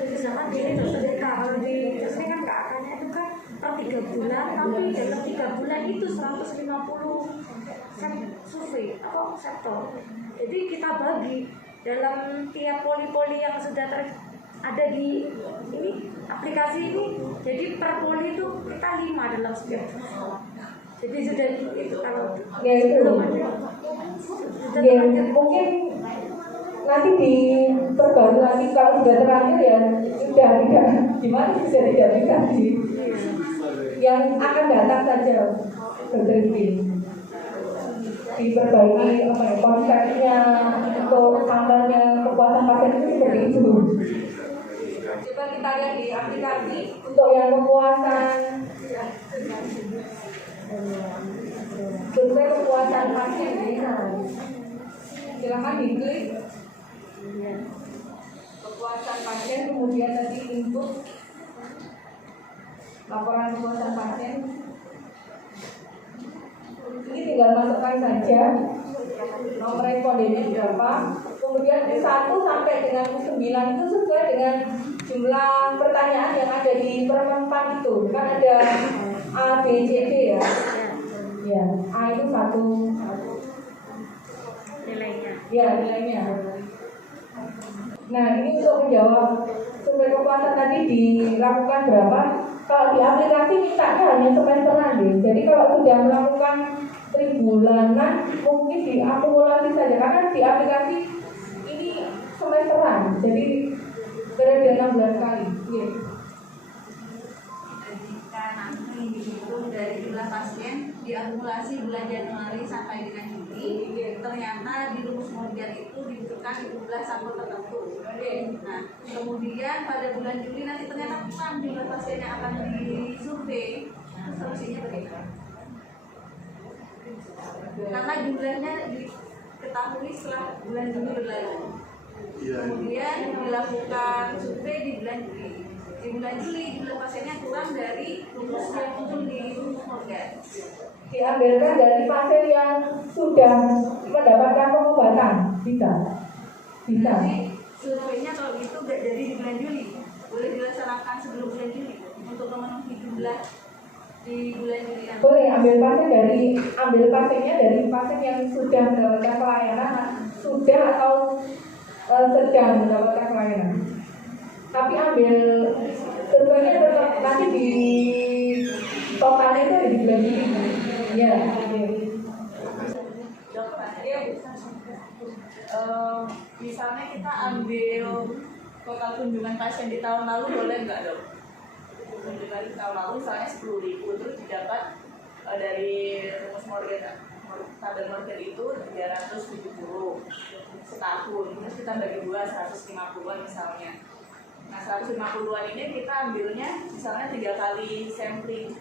Misalkan gini dokter, kalau di biasanya kan KAK-nya itu kan per 3 bulan, tapi dalam 3 bulan itu 150 survei atau sektor. Jadi kita bagi dalam tiap poli-poli yang sudah ada di ini aplikasi ini. Jadi per poli itu kita 5 dalam setiap. Jadi sudah itu kalau ya itu mungkin nanti diperbarui lagi kalau sudah terlanjur ya sudah tidak gimana bisa tidak bisa di yang akan datang saja berarti diperbaiki konsepnya untuk sampelnya kepuasan pasien itu seperti itu. Coba kita lihat di aplikasi untuk yang kepuasan survei kepuasan pasien silakan diklik kepuasan pasien, kemudian tadi input laporan kepuasan pasien. Ini tinggal masukkan saja nomor respondennya berapa, kemudian 1 sampai dengan 9 itu sesuai dengan jumlah pertanyaan yang ada di perempat itu kan ada A, B, C, D ya. Ya, A itu 1 nilainya. Ya, nilainya. Nah, ini untuk menjawab survei kepuasan tadi dilakukan berapa? Kalau di aplikasi mintanya hanya semesteran deh. Jadi kalau sudah melakukan 3 bulanan mungkin diakumulasi saja karena di aplikasi ini semesteran. Jadi periode 16 kali. Iya. Jika nanti dihitung dari jumlah pasien diakumulasi bulan Januari sampai dengan Juli, ternyata di rumus kemudian itu dibutuhkan jumlah sampel tertentu. Nah, kemudian pada bulan Juli nanti ternyata kurang jumlah pasien yang akan disurvei, solusinya bagaimana? Karena jumlahnya diketahui setelah bulan Juli berlalu. Kemudian dilakukan survei di bulan Juli. Di bulan Juli jumlah pasiennya kurang dari rumus yang muncul di rumus organ. Diambilkan dari pasien yang sudah mendapatkan pengobatan, bisa. Jadi surveinya kalau gitu nggak jadi di bulan Juli, boleh dilaksanakan sebelum bulan Juli untuk memenuhi jumlah di bulan Juli nanti. Boleh ambil pasiennya dari pasien yang sudah mendapatkan pelayanan, sudah atau sedang mendapatkan pelayanan. Tapi ambil surveinya tetap nanti di totalnya itu di bulan Juli. Ya. Misalnya kita ambil total kunjungan pasien di tahun lalu boleh nggak dok? Kunjungan di tahun lalu misalnya 10.000 terus didapat dari rumus Morgan tabel Morgan itu 370 setahun, terus kita bagi 2 150-an misalnya. Nah 150-an ini kita ambilnya misalnya 3 kali sampling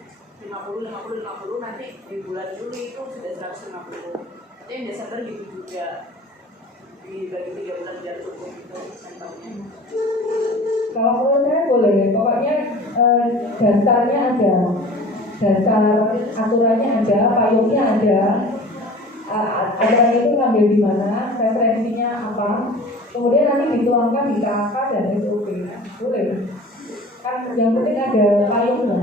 50 nanti di bulan Juli itu sudah 150. Tapi yang Desember gitu juga dibagi 3 bulan biar cukup itu sampelnya. Kalau menurut saya boleh, pokoknya dasarnya ada, dasar aturannya ada, payungnya ada, aturannya itu ngambil di mana, referensinya apa, kemudian nanti dituangkan di KK dan SOP, boleh. Kan yang penting ada payungnya.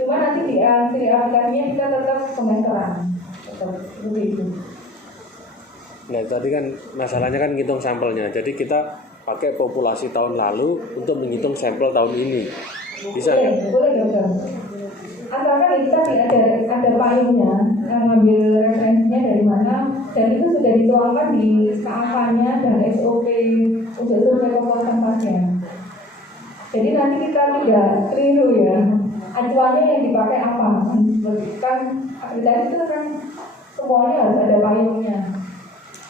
Cuma nanti di aplikasinya kita tetap komentar, tetap seperti itu. Nah tadi kan masalahnya kan ngitung sampelnya, jadi kita pakai populasi tahun lalu untuk menghitung sampel tahun ini, bisa nggak? Boleh dong. Asalkan kita ada payungnya, yang ngambil referensinya dari mana, dan itu sudah dituangkan di KAK-nya dan SOP untuk survei populasi pasien. Jadi nanti kita tidak keliru ya, acuannya yang dipakai apa? Kan aplikasi itu kan semuanya harus ada payungnya.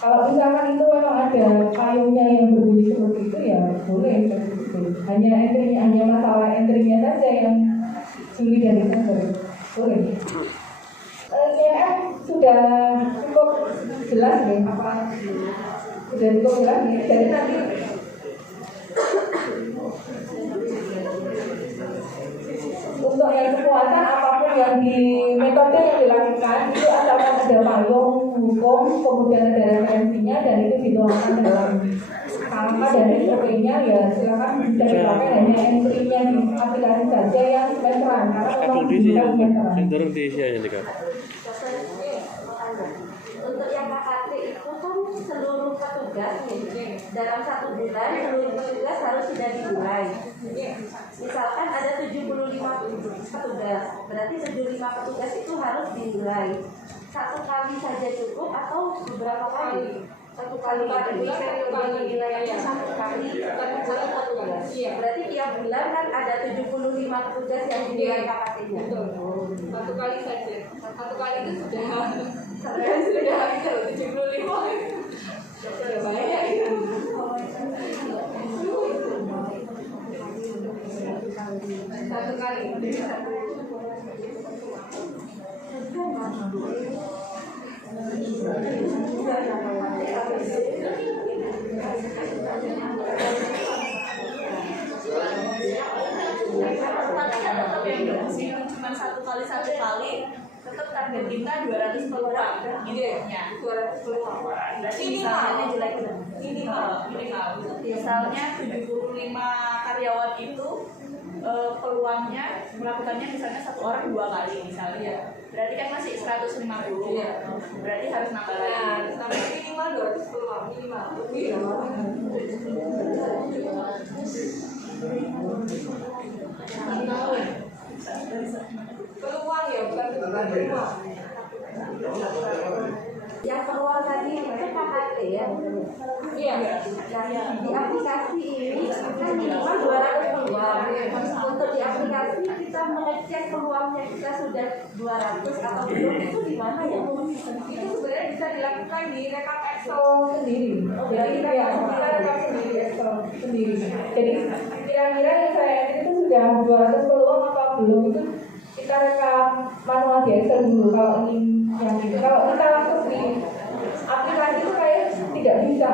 Kalau misalkan itu memang ada payungnya yang berbunyi seperti itu ya boleh seperti itu. Hanya masalah entry-nya saja yang Juli dan Desember boleh. IMF sudah cukup jelas ya apa? Sudah cukup jelas ya. Jadi nanti untuk yang kepuasan apapun yang di metode yang dilakukan itu asalkan ada payung hukum, kemudian ada referensinya dan itu dituangkan dalam KK dan SOP-nya ya silakan bisa dipakai hanya entry-nya di aplikasi saja yang semesteran karena memang bisa semesteran. Cenderung diisi aja nih kan. Untuk yang KKT itu kan seluruh petugas dalam 1 bulan seluruh petugas harus sudah dimulai. Misalkan ada 75 petugas, berarti 75 petugas itu harus dimulai. 1 kali saja cukup atau beberapa kali? 1 kali wilayahnya 1 kali petugas. Berarti tiap bulan kan ada 75 petugas yang dimulai KKT-nya. Betul. 1 kali saja. 1 kali itu sudah 75. Sudah banyak ya. Satu kali. Cuma 1 kali tetap target kita 200 peluang intinya 200 peluang berarti misalnya jelek minimal misalnya 75 karyawan itu peluangnya melakukannya misalnya 1 orang 2 kali misalnya berarti kan masih 150 berarti harus nambah lagi sampai minimal 200 peluang minimal Peluang ya, bukan peluang. Yang peluang tadi itu KKT ya. Iya. Nah, di aplikasi ini kan minimal 200 peluang. Untuk di aplikasi kita mengecek peluangnya kita sudah 200 atau belum itu di mana ya? Itu sebenarnya bisa dilakukan di rekap Excel sendiri. Jadi kita rekap sendiri Excel sendiri. Jadi kira-kira yang saya itu sudah 200 peluang apa belum itu kita rekam manual di Excel dulu kalau ingin yakin. Kalau kita langsung di aplikasi itu kayak tidak bisa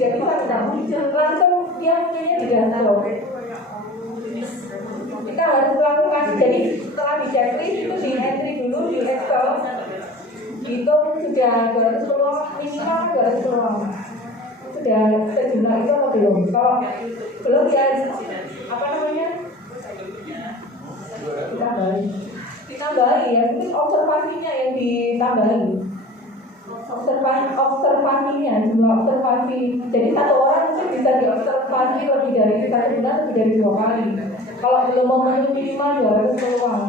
kita langsung dia mungkinnya di dashboard. Kita harus melakukan, jadi setelah di checklist itu di entry dulu di Excel, dihitung sudah 200 peluang, minimal 200 peluang. Sudah sejumlah itu atau belum? Kalau belum ya apa namanya? Ditambahi ya, mungkin observasinya yang ditambahi. Observasinya, jumlah observasi. Jadi satu orang mungkin bisa diobservasi lebih dari 1 bulan, lebih dari 2 kali. Kalau belum memenuhi minimal 200 peluang.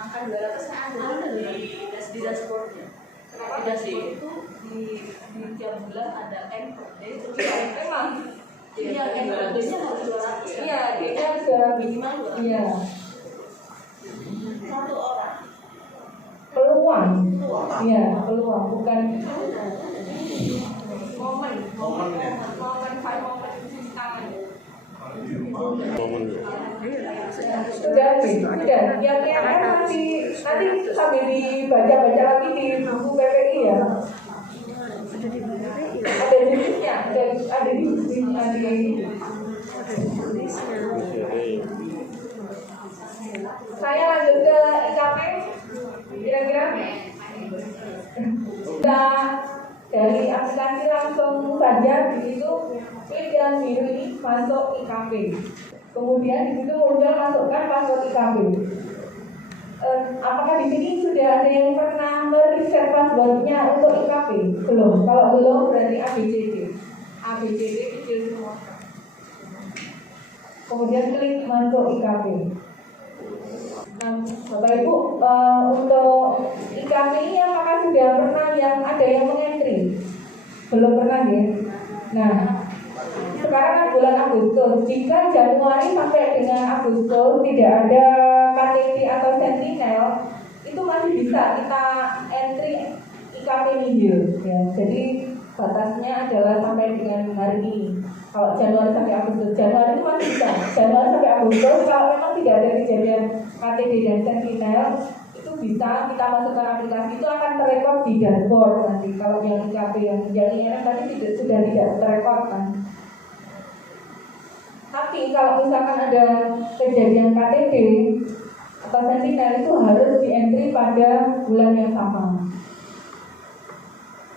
Angka 200 kan ada di dashboardnya. Di dashboard itu di tiap bulan ada M per day. Terus memang iya M per day-nya harus 200. Iya, dia harus minimal 200. Iya. Satu orang. Peluang. Iya, peluang bukan Momen. sudah. Yang nanti sambil dibaca lagi di buku PPI ya. Ada di bukunya, ada di bukunya di. Saya lanjut ke IKP. Kira-kira kita dari aplikasi langsung saja di situ klik yang biru ini masuk IKP. Kemudian di situ muncul masukkan password IKP. Apakah di sini sudah ada yang pernah meriset passwordnya untuk IKP? Belum. Kalau belum berarti ABCD kecil semua. Kemudian klik masuk IKP. Nah, Bapak Ibu, untuk IKP ini apakah sudah pernah yang ada yang mengentry? Belum pernah ya? Nah, sekarang kan bulan Agustus. Jika Januari sampai dengan Agustus tidak ada KTP atau Sentinel, itu masih bisa kita entry IKP nihil ya. Jadi batasnya adalah sampai dengan hari ini. Kalau Januari sampai Agustus, Januari itu masih bisa. Januari sampai Agustus, kalau memang tidak ada kejadian KTP dan Sentinel, itu bisa kita masukkan aplikasi, itu akan terekod di dashboard nanti. Kalau yang IKP yang INM tadi sudah tidak terekod kan. Tapi kalau misalkan ada kejadian KTP atau Sentinel itu harus di-entry pada bulan yang sama.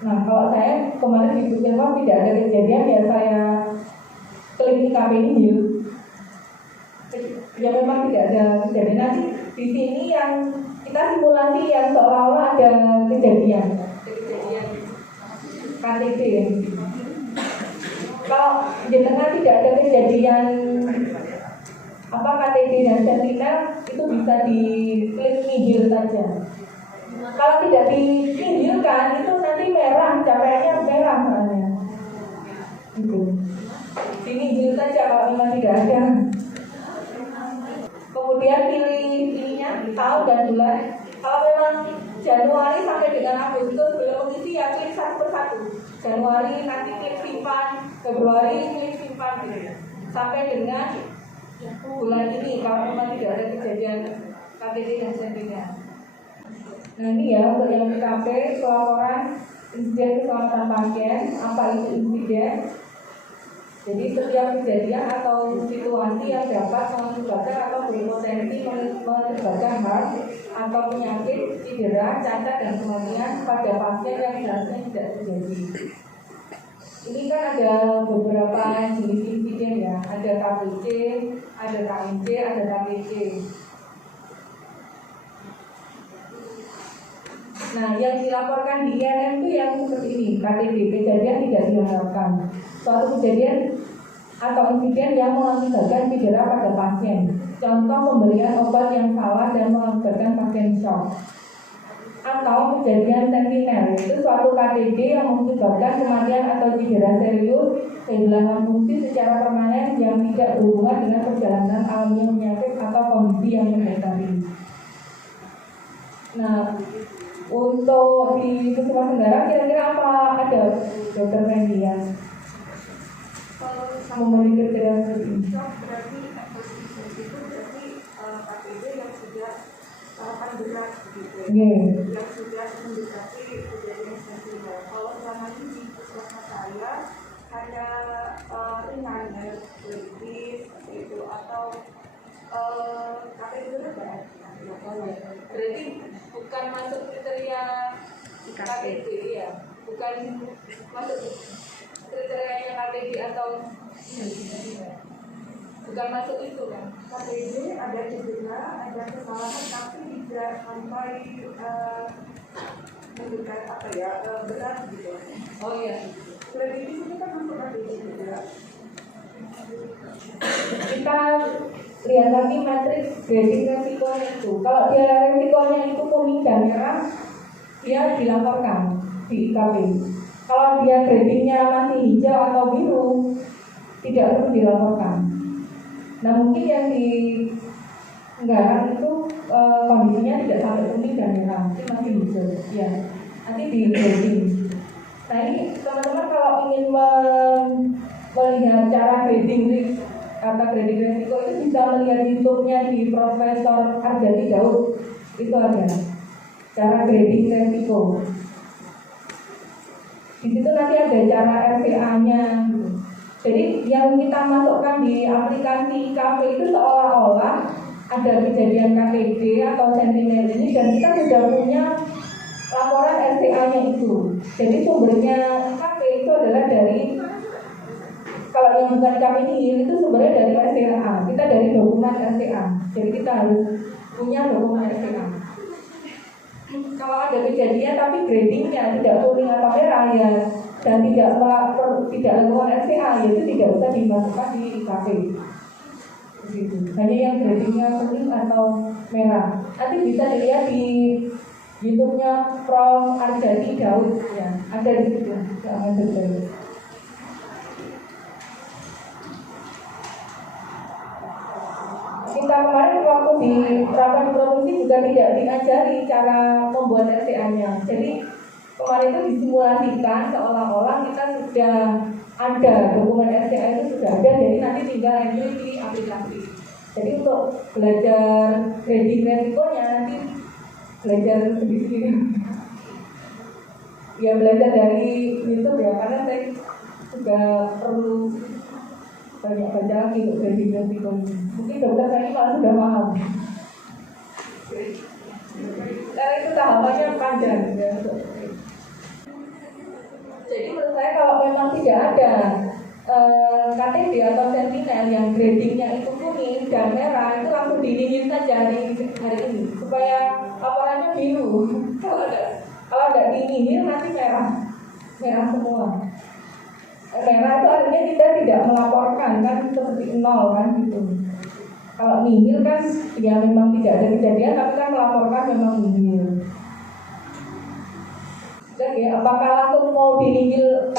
Nah, kalau saya kemarin di Puskesmas tidak ada kejadian, ya saya klik IKP ini. Ya memang tidak ada kejadian. Nanti di sini yang kita simulasi yang seolah-olah ada kejadian KTP. Kalau jenengan tidak ada kejadian KTP dan Sentinel, itu bisa di klik nihil saja. Kalau tidak dinihilkan, itu nanti merah, capaiannya merah soalnya. Itu. Dinihil saja kalau memang tidak ada. Kemudian pilih ininya, tahun dan bulan. Kalau memang Januari sampai dengan Agustus belum mengisi, ya klik satu persatu. Januari nanti klik simpan, Februari klik simpan gitu. Sampai dengan bulan ini kalau memang tidak ada kejadian KTP dan Sentinel. Nah ini ya untuk yang IKP, pelaporan insiden keselamatan pasien. Apa itu insiden? Jadi setiap kejadian atau situasi yang dapat mengakibatkan atau berpotensi menyebabkan hal atau penyakit, cedera, cacat dan kematian pada pasien yang seharusnya tidak terjadi. Ini kan ada beberapa jenis insiden ya, ada KBC, ada KNC, ada KPC. Nah, yang dilaporkan di INM itu yang seperti ini, KTP, kejadian tidak diharapkan. Suatu kejadian atau insiden yang mengakibatkan cedera pada pasien. Contoh pemberian obat yang salah dan mengakibatkan pasien shock. Atau kejadian Sentinel, itu suatu KTP yang mengakibatkan kematian atau cedera serius, kehilangan fungsi secara permanen yang tidak berhubungan dengan perjalanan alamiah penyakit atau kondisi yang mendasari. Nah, untuk di Puskesmas Senggarang kira-kira apa ada Dokter Mendy yang memiliki kriteria seperti ini? Berarti posisi itu berarti KPD yang sudah tahapan berat begitu, yang sudah mendekati kejadian Sentinel. Kalau selama ini di Puskesmas saya hanya ringan ya, lebih seperti itu atau KPI itu enggak? Berarti bukan masuk kriteria KPI ya, bukan masuk kriterianya KPI atau bukan masuk itu kan? KPI ada cedera, ada kesalahan tapi tidak sampai memberikan apa ya berat gitu. Oh iya. Berarti di sini kan masuk KPI juga. Kita lihat lagi matriks grading resikonya itu. Kalau dia resikonya itu kuning dan merah, dia dilaporkan di IKP. Kalau dia gradingnya masih hijau atau biru, tidak perlu dilaporkan. Nah mungkin yang di Nggarang itu kondisinya tidak sampai kuning dan merah, mungkin masih hijau. Ya, nanti di grading. Nah ini teman-teman kalau ingin melihat cara grading kata grading resiko itu bisa melihat YouTube-nya di Profesor Arjati Daud. Itu ada cara grading resiko. Di situ nanti ada cara RCA-nya. Jadi yang kita masukkan di aplikasi IKP itu seolah-olah ada kejadian KTD atau sentinel ini dan kita sudah punya laporan RCA-nya itu. Jadi sumbernya IKP itu adalah dari, kalau yang bukan IKP ini itu sumbernya dari RCA. Kita dari dokumen RCA. Jadi kita harus punya dokumen RCA. Kalau ada kejadian tapi gradingnya tidak kuning atau merah ya dan tidak lakukan RCA, ya itu tidak usah dimasukkan di IKP. Begitu. Hanya yang gradingnya kuning atau merah. Nanti bisa dilihat di YouTube-nya Prof. Arjati Daud ya, ada di situ. Jangan detail. Kita kemarin waktu di rapat provinsi juga tidak diajari cara membuat RCA-nya. Jadi kemarin itu disimulasikan seolah-olah kita sudah ada dokumen RCA itu sudah ada, jadi nanti tinggal entry di aplikasi. Jadi untuk belajar grading resikonya nanti belajar sendiri. Ya belajar dari YouTube ya, karena saya juga perlu banyak baca lagi untuk grading resiko ini. Mungkin dokter saya malah sudah paham. Karena itu tahapannya panjang ya. Jadi menurut saya kalau memang tidak ada KTD atau sentinel yang gradingnya itu kuning dan merah, itu langsung didingin saja hari ini supaya laporannya biru. Kalau nggak dingin nanti merah semua. Merah itu artinya kita tidak melaporkan kan, seperti nol kan gitu. Kalau nihil kan ya memang tidak ada kejadian tapi kan melaporkan memang nihil. Jadi apakah langsung mau dinihil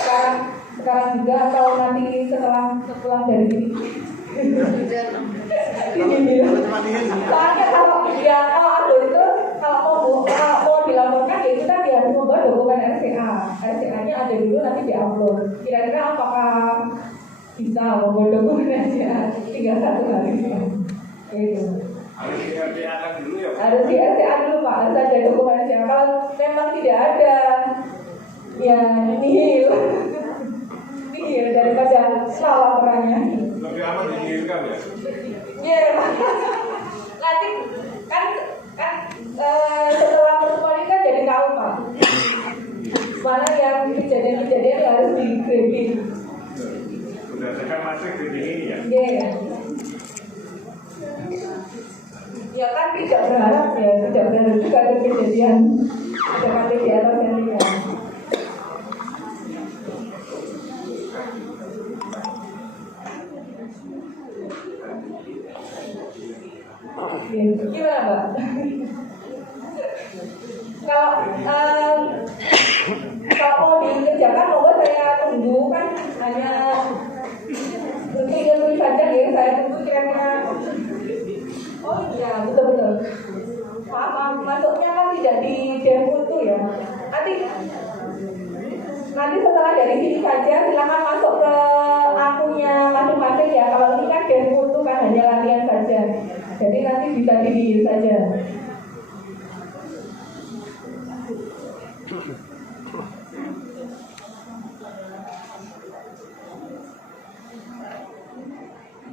sekarang juga atau nanti setelah dari ini? Soalnya kalau aku itu kalau mau dilaporkan ya kita harus membuat dokumen RCA. RCA-nya ada dulu nanti diupload. Kira-kira apakah bisa membuat dokumen RCA 31 hari? Gitu. Harus di RCA dulu ya? Harus di RCA dulu Pak, harus ada dokumen RCA. Kalau memang tidak ada, ya nihil daripada salah perannya. Lebih aman dihilangkan ya? Iya, nanti kan setelah pertemuan ini kan jadi tahu Pak, mana yang kejadian-kejadian yang harus di grading. Berdasarkan masuk grading ini ya? Iya. Ya kan tidak berharap juga ada kejadian ada KTD atau sentinel. Gimana Pak? Kalau mau dikerjakan monggo saya tunggu kan hanya lebih saja ya, saya tunggu kira-kira. Oh iya betul. Maaf, masuknya kan tidak di Devoto ya. Nanti setelah dari sini saja silakan masuk ke akunnya masing-masing ya. Kalau ini kan Devoto kan hanya latihan saja. Jadi nanti bisa di saja.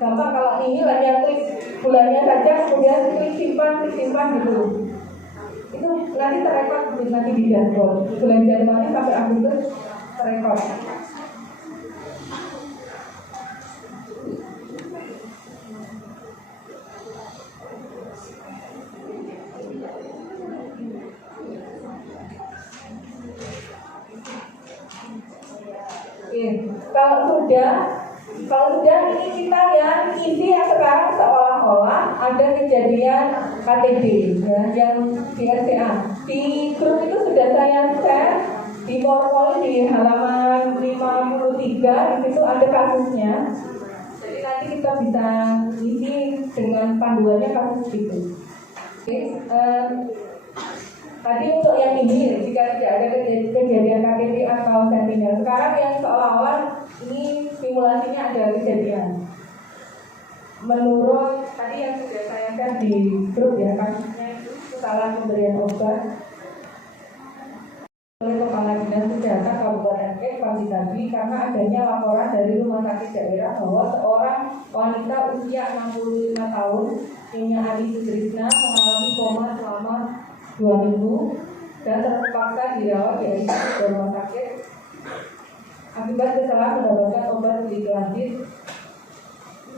gampang kalau ini hanya klik bulannya saja, kemudian klik simpan gitu. Itu nanti terekod nanti di dashboard. Bulan Januari sampai Agustus terekod. Kalau sudah ini kita yang isi yang sekarang seolah-olah ada kejadian KTP ya, yang di RCA. Di grup itu sudah saya share di PowerPoint di halaman 53, di situ ada kasusnya. Jadi nanti kita bisa isi dengan panduannya kasus itu. Oke, tadi untuk yang ini jika tidak ada kejadian KTP atau sentinel. Sekarang yang seolah-olah ini simulasinya ada kejadian. Menurut tadi yang sudah saya share di grup ya, kasusnya itu kesalahan pemberian obat oleh Kepala Dinas Kesehatan Kabupaten Kek pagi-tadi karena adanya laporan dari rumah sakit daerah bahwa seorang wanita usia 65 tahun namanya Adi Sutrisna mengalami koma selama 2 minggu dan terpaksa dirawat di ICU rumah sakit akibat kesalahan mendapatkan obat Ligalantin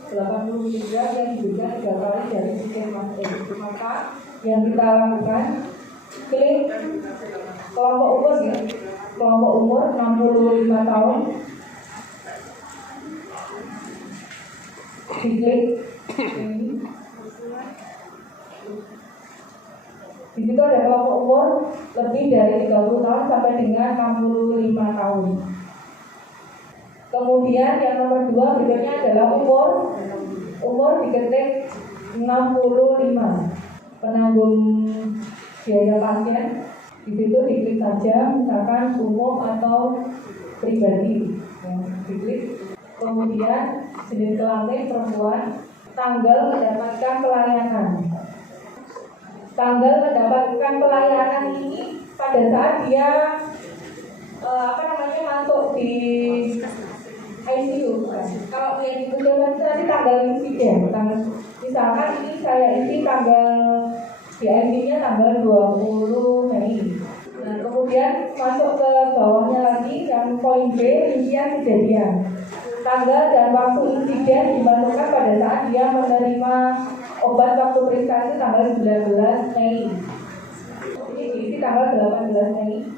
80 mg yang diberikan 3 kali dari puskesmas. Maka yang kita lakukan klik kelompok umur ya, kelompok umur 65 tahun, diklik ini. Di situ ada kelompok umur lebih dari 30 tahun sampai dengan 65 tahun. Kemudian yang nomor 2 berikutnya adalah umur diketik 65, penanggung biaya pasien. Di situ diklik saja, misalkan umum atau pribadi, ya, diklik. Kemudian jenis kelamin perempuan, tanggal mendapatkan pelayanan. Tanggal mendapatkan pelayanan ini pada saat dia masuk di ICU. Kalau yang dibutuhkan nanti tanggal insiden. Misalkan ini saya isi tanggal di ICU-nya tanggal 20 Mei. Nah, kemudian masuk ke bawahnya lagi yang poin B, rincian kejadian. Tanggal dan waktu insiden dimasukkan pada saat dia menerima obat waktu periksa itu tanggal 19 Mei. Ini diisi tanggal 18 Mei.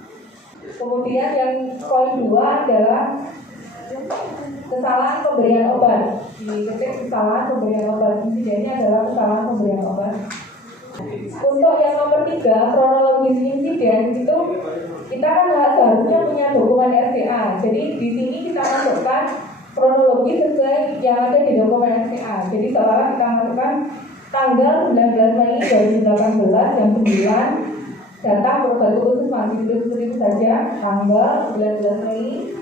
Kemudian yang poin 2 adalah kesalahan pemberian obat. Diketik kesalahan pemberian obat. Insidennya adalah kesalahan pemberian obat. Untuk yang nomor 3, kronologis insiden itu kita kan harusnya punya dokumen RCA. Jadi di sini kita masukkan kronologi sesuai yang ada di dokumen RCA. Jadi seolah kita masukkan tanggal 19 Mei 2018 jam 9 datang berobat khusus masih itu saja. Tanggal 19 Mei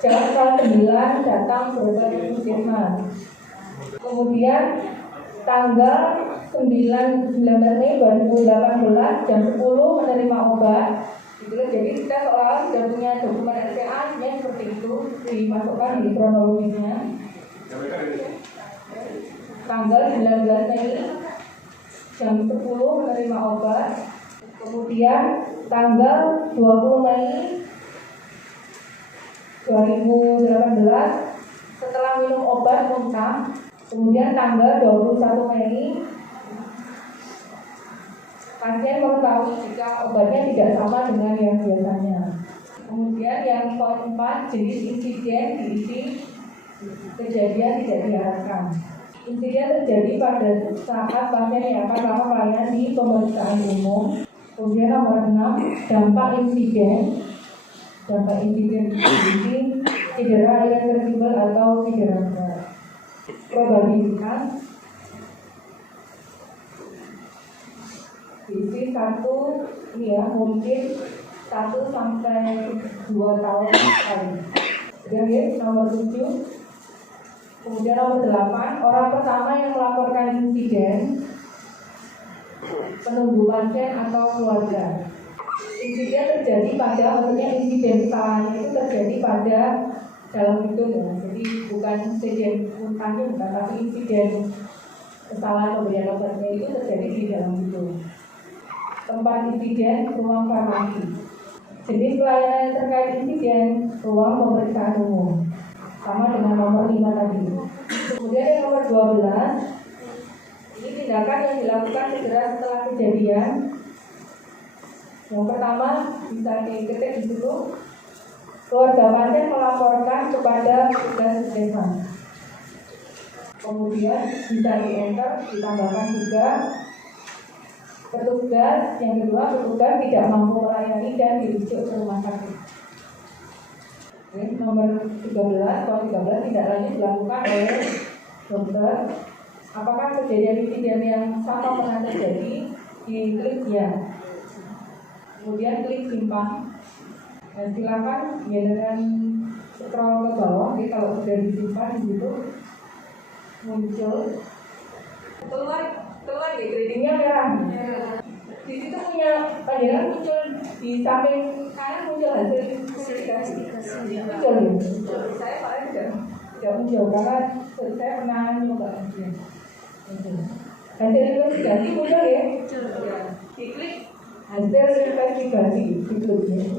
jam 9 datang berobat puskesmas. Kemudian tanggal 19 Mei 2018 jam 10 menerima obat. Jadi kita seolah sudah punya dokumen RCA nya seperti itu, dimasukkan di kronologisnya. Tanggal 19 Mei jam 10 menerima obat. Kemudian tanggal 20 Mei 2018 setelah minum obat muntah. Kemudian tanggal 21 Mei pasien mengetahui jika obatnya tidak sama dengan yang biasanya. Kemudian yang poin 4, jenis insiden diisi kejadian tidak diharapkan. Insiden terjadi pada saat pasien yang akan melakukan pelayanan di pemeriksaan umum. Kemudian nomor 6, dampak insiden. Dampak insiden diisi cedera irreversibel atau cedera berat. Probabilitas diisi 1, ini ya, mungkin 1 sampai 2 tahun sekali. Kemudian nomor 7. Kemudian nomor 8, orang pertama yang melaporkan insiden, penunggu pasien atau keluarga. Insiden terjadi pada, maksudnya insiden kesalahan itu terjadi pada dalam gedung ya. Jadi bukan insiden muntahnya bukan, tapi insiden kesalahan pemberian obatnya itu terjadi di dalam gedung. Tempat insiden ruang farmasi. Jenis pelayanan yang terkait insiden ruang pemeriksaan umum, sama dengan nomor 5 tadi. Kemudian yang nomor 12, ini tindakan yang dilakukan segera setelah kejadian. Yang pertama bisa diketik di situ. Keluarga pasien melaporkan kepada petugas puskesmas. Kemudian bisa di-enter, ditambahkan juga petugas. Yang kedua, petugas tidak mampu melayani dan dirujuk ke rumah sakit. Oke, nomor 13, poin 13 tidak lanjut dilakukan oleh dokter. Apakah kejadian insiden yang sama pernah terjadi? Diklik ya. Kemudian klik simpan. Dan silakan ya dengan scroll ke bawah. Jadi kalau sudah disimpan di situ muncul keluar ya, gradingnya merah. Di situ punya panggilan muncul di samping kanan muncul hasil investigasi. Muncul ya. Saya paling tidak muncul karena saya pernah nyoba hasil investigasi muncul ya. Diklik hasil investigasi diklik ya.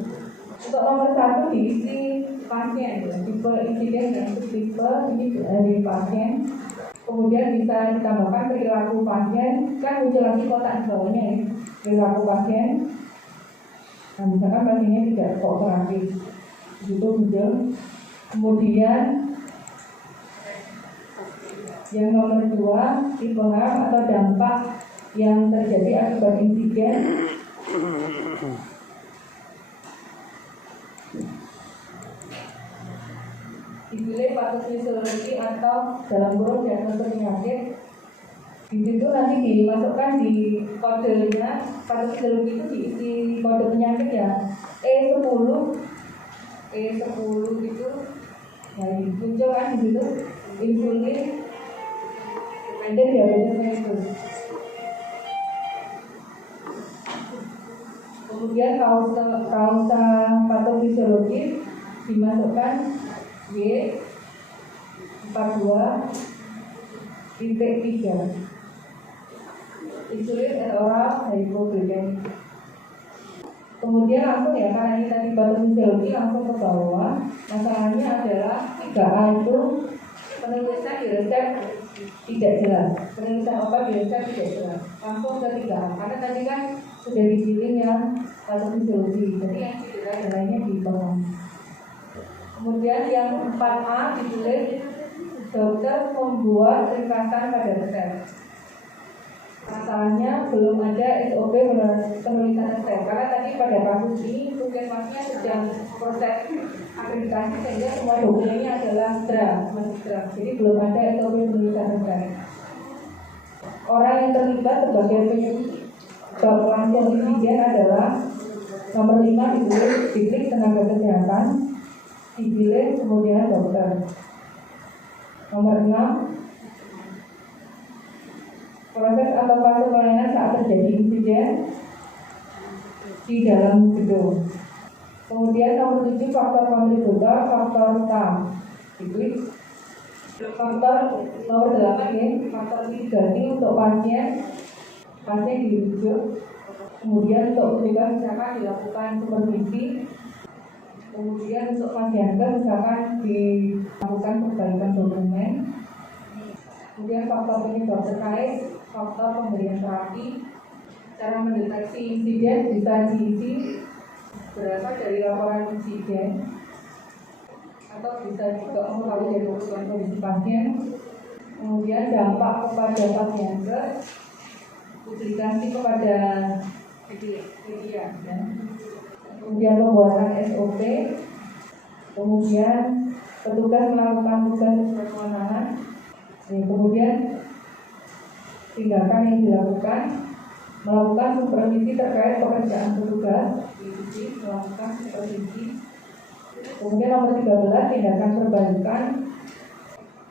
Untuk nomor 1 diisi pasien ya. Tipe insiden dan tipe ini dari pasien. Kemudian bisa ditambahkan perilaku pasien, kan muncul lagi kotak di bawahnya ya. Perilaku pasien. Nah, misalkan pasiennya tidak kooperatif, itu muncul. Kemudian yang nomor 2, tipe HAM atau dampak yang terjadi akibat insiden. Dipilih patofisiologi atau dalam kurung diagnosis penyakit. Di situ nanti dimasukkan di kodenya. Patofisiologi itu diisi kode penyakit ya. E10 itu ya muncul kan di situ insulin dependent diabetes mellitus. Kemudian kausa patofisiologis dimasukkan Y42.3 insulin oral hypoglycemic. Kemudian langsung ya, karena ini tadi patofisiologi langsung ke bawah. Masalahnya adalah 3A itu penulisan di resep tidak jelas. Penulisan obat di resep tidak jelas. Langsung ke 3A karena tadi kan sudah dipilih yang patofisiologi. Jadi yang tidak lainnya di bawah. Kemudian yang 4A ditulis dokter membuat ringkasan pada resep. Masalahnya belum ada SOP penulisan resep karena tadi pada kasus ini puskesmasnya sedang proses akreditasi sehingga semua dokumennya adalah masih draft. Jadi belum ada SOP penulisan resep. Orang yang terlibat sebagai penyebab langsung insiden adalah nomor 5 ditulis diklik tenaga kesehatan. Dipilih kemudian dokter. Nomor 6, proses atau fase pelayanan saat terjadi insiden di dalam gedung. Kemudian nomor 7, faktor kontributor, faktor utama. Diklik. Faktor nomor 8 ya, faktor mitigasi untuk pasien dirujuk. Kemudian untuk petugas misalkan dilakukan supervisi. Kemudian untuk pasien misalkan dilakukan perbaikan dokumen. Kemudian faktor penyebab terkait, faktor pemberian terapi. Cara mendeteksi insiden bisa diisi berasal dari laporan insiden atau bisa juga mengetahui dari kebutuhan kondisi pasien. Kemudian dampak kepada pasien, publikasi kepada media ya. Kemudian pembuatan SOP, kemudian petugas melakukan tugas sesuai kewenangan, kemudian tindakan yang dilakukan, melakukan supervisi terkait pekerjaan petugas, melakukan supervisi. Kemudian nomor 13, tindakan perbaikan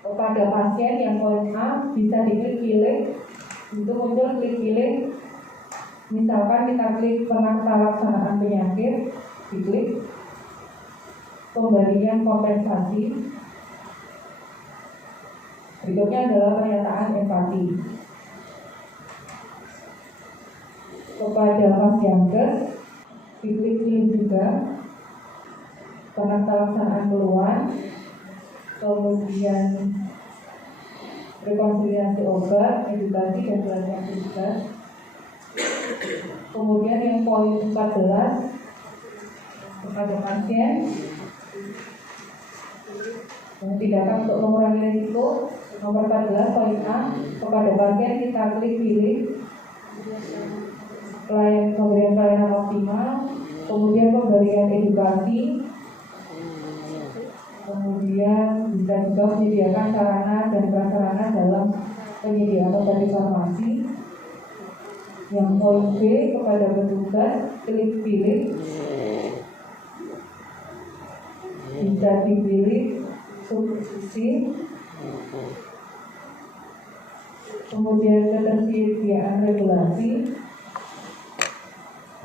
kepada pasien yang poin A bisa diklik pilih, itu muncul klik pilih. Misalkan kita klik penata laksanaan penyakit, diklik. pemberian kompensasi. Berikutnya adalah pernyataan empati kepada Pasienkes. Diklik juga penata laksanaan keluhan, kemudian rekonsiliasi obat, edukasi dan pelatihan tugas. Kemudian yang poin 14 kepada pasien, tindakan untuk mengurangi risiko. Nomor 14 poin A, kepada pasien kita klik pilih pemberian pelayanan optimal, kemudian pemberian edukasi, kemudian bisa juga menyediakan sarana dan prasarana dalam penyediaan obat farmasi. Yang poin B, kepada petugas klik pilih, bisa dipilih subsidi, kemudian ketersediaan regulasi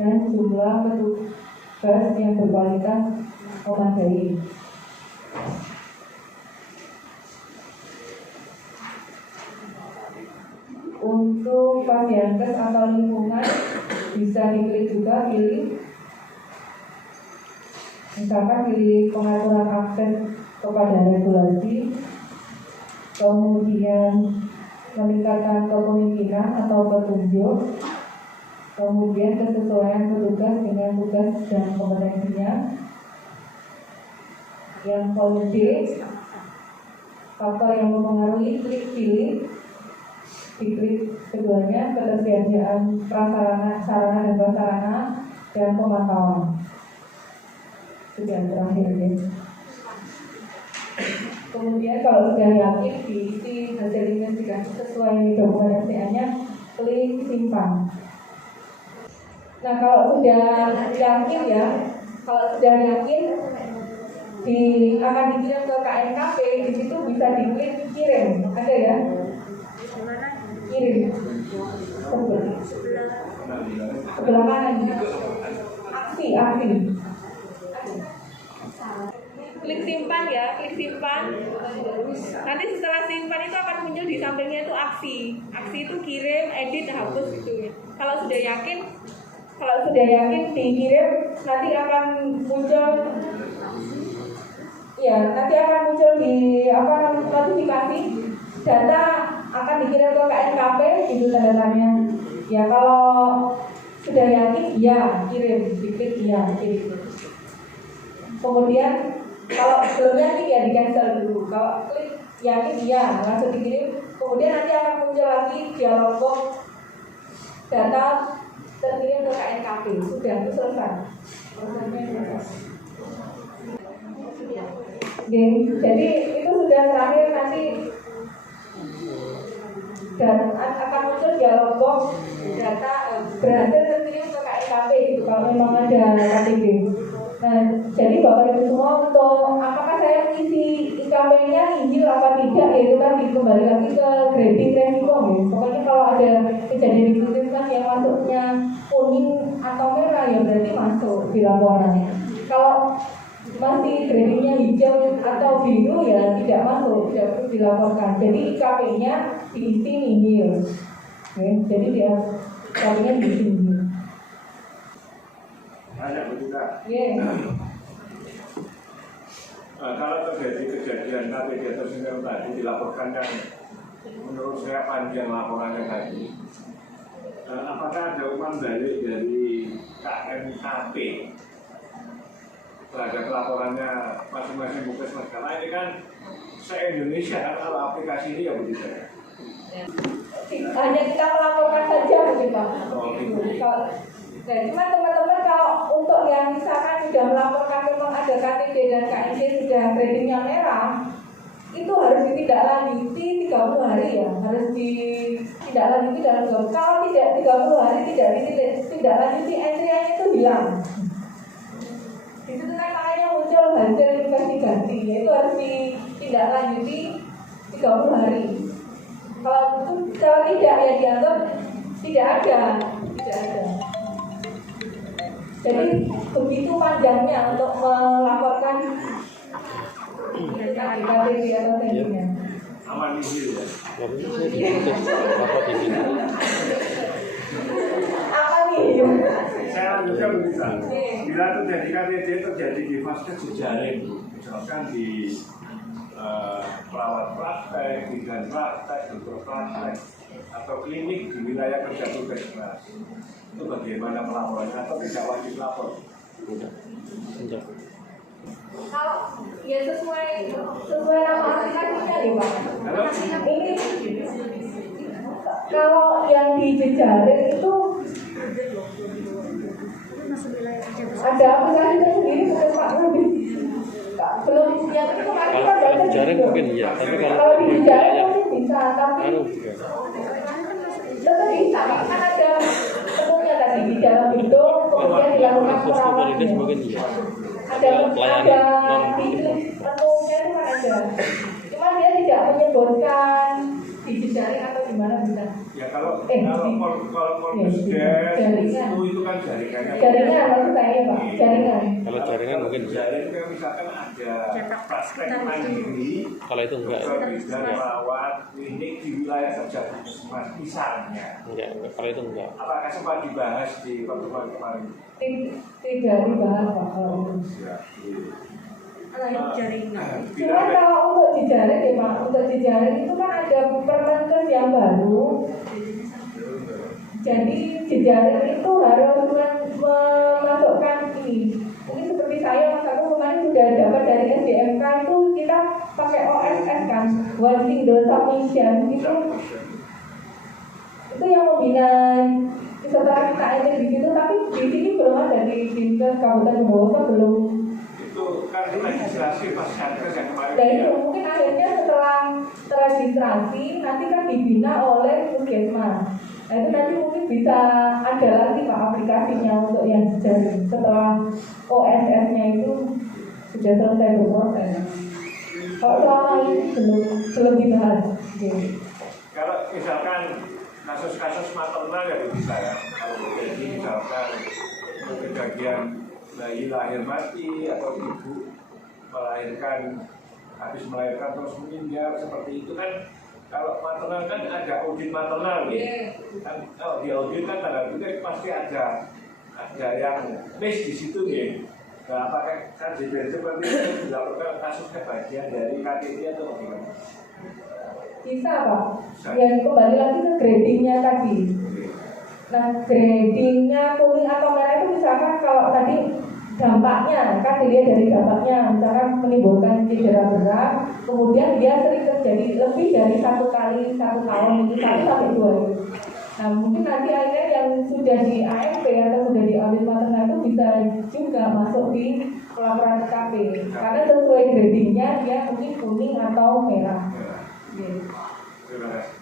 dan jumlah petugas yang berkualitas memadai. Untuk Pasienkes atau lingkungan bisa diklik juga pilih, misalkan pilih pengaturan akses kepada regulasi, kemudian meningkatkan kepemimpinan atau petunjuk, kemudian kesesuaian petugas dengan tugas dan kompetensinya. Yang poin D, faktor yang mempengaruhi, klik pilih, diklik keduanya, ketersediaan prasarana, sarana dan prasarana dan pemantauan. Itu yang terakhir ya. Kemudian kalau sudah yakin diisi hasil investigasi sesuai dokumen SDA-nya, klik simpan. Nah kalau sudah yakin ya, akan dikirim ke KNKP, di situ bisa diklik kirim, ada ya? Kirim. Sebelah kanan. Aksi. Klik simpan ya, klik simpan. Nanti setelah simpan itu akan muncul di sampingnya itu aksi. Aksi itu kirim, edit, hapus gitu. Kalau sudah yakin dikirim, nanti akan muncul di notifikasi data akan dikirim ke KNKP itu tanda tanya. Ya kalau sudah yakin ya kirim, diklik ya kirim. Kemudian kalau belum yakin ya di cancel dulu. Kalau klik yakin ya langsung dikirim. Kemudian nanti akan muncul lagi dialog box data terkirim ke KNKP. Sudah itu selesai. Jadi itu sudah terakhir, nanti dan akan muncul dialog box data berhasil terkirim ke KNKP gitu kalau memang ada KTP. Nah, jadi Bapak Ibu semua, untuk apakah saya mengisi IKP-nya injil apa tidak, ya itu kan kembali lagi ke grading resiko ya. Pokoknya kalau ada kejadian di puskesmas yang masuknya kuning atau merah ya berarti masuk di laporan. Kalau masih gradingnya hijau atau biru ya tidak masuk, tidak perlu dilaporkan. Jadi IKP-nya diisi nihil. Jadi dia IKP-nya diisi nihil. Banyak juga. Kalau terjadi kejadian KTP atau sindrom tadi dilaporkan kan, menurut saya panjang laporannya tadi. Apakah ada umpan balik dari KNKP terhadap laporannya masing-masing puskesmas? Karena ini kan se-Indonesia kan, kalau aplikasi ini ya begitu ya. Hanya kita melaporkan saja begitu Pak. Nah, cuma teman-teman kalau untuk yang misalkan sudah melaporkan memang ada KTP dan KNC sudah gradingnya merah, itu harus ditindaklanjuti 30 hari ya, harus ditindaklanjuti dalam 30. Kalau tidak 30 hari tidak ditindaklanjuti, entry-nya itu hilang. Di situ kan makanya muncul hasil investigasi, yaitu harus ditindaklanjuti 30 hari. Kalau tidak ya dianggap tidak ada. Jadi begitu panjangnya untuk melaporkan KTP atau sentimen. Aman ini ya. Apa nih? Saya lanjutkan bisa. Bila terjadi KTP terjadi di vaskes jejaring, misalkan di perawat praktek, bidan praktek, dokter praktek, atau klinik di wilayah kerja puskesmas. Itu bagaimana pelaporannya atau tidak wajib lapor? Tidak. Kalau ya sesuai nama aplikasinya ya Pak. Ini kalau yang di jejaring itu ada aplikasi tersendiri bukan Pak lebih belum yang itu kemarin kan Kalau jejaring mungkin iya, tapi kalau di jejaring mungkin bisa, tapi juga. tetap bisa Pak, kan ada temunya tadi di dalam itu kemudian dilakukan Kualitas perawatan. mungkin iya. Ada di menunya itu kan ada, cuma dia tidak menyebutkan di jejaring atau gimana bisa. Ya kalau jaringan. itu kan jaringannya. Jaringan maksud saya Pak, jaringan. Kalau jaringan mungkin iya. Jaring kan misalkan ada praktek mandiri, Kalau itu enggak. dokter bidan, perawat, klinik di wilayah kerja puskesmas misalnya. Enggak. Kalau itu enggak. Apakah sempat dibahas di pertemuan kemarin? Tidak dibahas Pak kalau itu. Ya, jaringan. Cuma kalau untuk jejaring ya Pak, untuk jejaring itu kan ada Permenkes yang baru. Jadi jejaring itu harus memasukkan ini. Mungkin seperti saya Mas aku kemarin sudah dapat dari SDMK itu kita pakai OSS kan, One Single Submission itu yang membina setelah kita ini di situ, tapi di sini belum ada di Dinkes Kabupaten Bogor belum. itu kan legislasi pascankes yang kemarin. Dan itu mungkin akhirnya setelah terregistrasi nanti kan dibina oleh puskesmas. Nah itu nanti mungkin bisa ada lagi Pak aplikasinya untuk yang jejaring setelah OSS-nya itu sudah selesai berproses. Kalau selama ini belum dibahas. Kalau misalkan kasus-kasus maternal ya bisa ya. Kalau terjadi misalkan kejadian bayi lahir mati atau ibu melahirkan habis melahirkan terus meninggal seperti itu kan, kalau maternal kan ada audit maternal nih. Kan kalau di audit kan tanda kutip pasti ada yang miss di situ nih. Nah, apakah kajian seperti itu dilakukan kasusnya bagian dari KTP atau bagaimana? Bisa Pak. Yang kembali lagi ke gradingnya tadi. Nah gradingnya kuning atau merah itu misalkan kalau tadi dampaknya kan dilihat dari dampaknya, misalkan menimbulkan cedera berat, kemudian dia sering terjadi lebih dari 1 kali 1 tahun itu 1 sampai 2. Nah mungkin nanti akhirnya yang sudah di AMP atau sudah di audit maternal itu bisa juga masuk di pelaporan TKP karena sesuai gradingnya dia mungkin kuning atau merah. Terima kasih.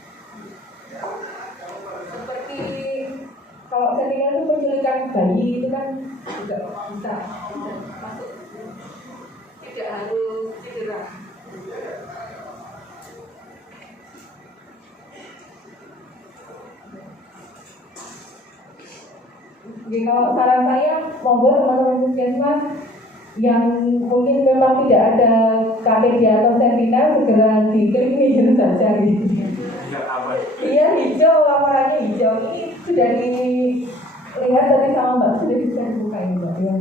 Seperti kalau sentimen itu penculikan bayi itu kan juga bisa masuk, tidak harus cedera. Jadi kalau saran saya monggo teman-teman puskesmas yang mungkin memang tidak ada KTP atau sentinel segera diklik ini saja gitu. Iya hijau, laporannya hijau. Ini sudah dilihat tadi sama Mbak, sudah bisa dibuka ini Mbak. Ya.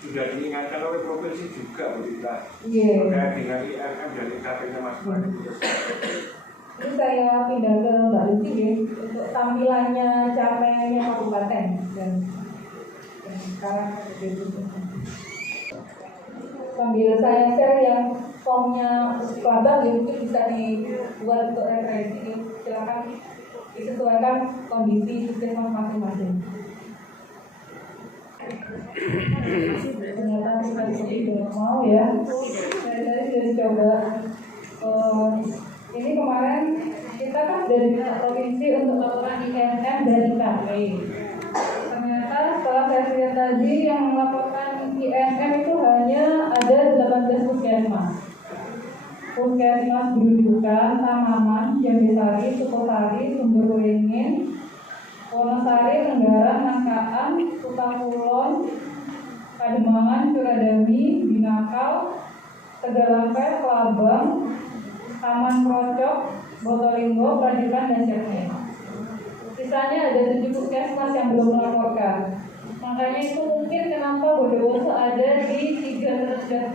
Sudah diingatkan oleh provinsi juga kita Iya. terkait dengan IMM dan IKP-nya masing-masing. Ini saya pindah ke Mbak Lucy ya, untuk tampilannya capaiannya kabupaten dan sekarang ada sambil saya share yang formnya pelabang ya, mungkin bisa dibuat untuk referensi. Silakan disesuaikan kondisi puskesmas masing-masing. Ternyata seperti belum mau ya. Saya sudah coba. Ini kemarin kita kan dari provinsi untuk melakukan INM dan IKP. Ternyata setelah saya lihat tadi yang melaporkan INM itu hanya ada 18 puskesmas. Puskesmas Grujukan, Tamaman, Jambesari, Sukosari, Sumberwingin, Wonosari, Tenggarang, Nangkaan, Sutakulon, Pademangan, Curadami, Binakal, Tegalampet, Kelabang, Taman Krocok, Botolinggo, Prajukan, dan Cermin. Sisanya ada 7 puskesmas yang belum melaporkan. Makanya itu mungkin kenapa Bondowoso ada di 3 terendah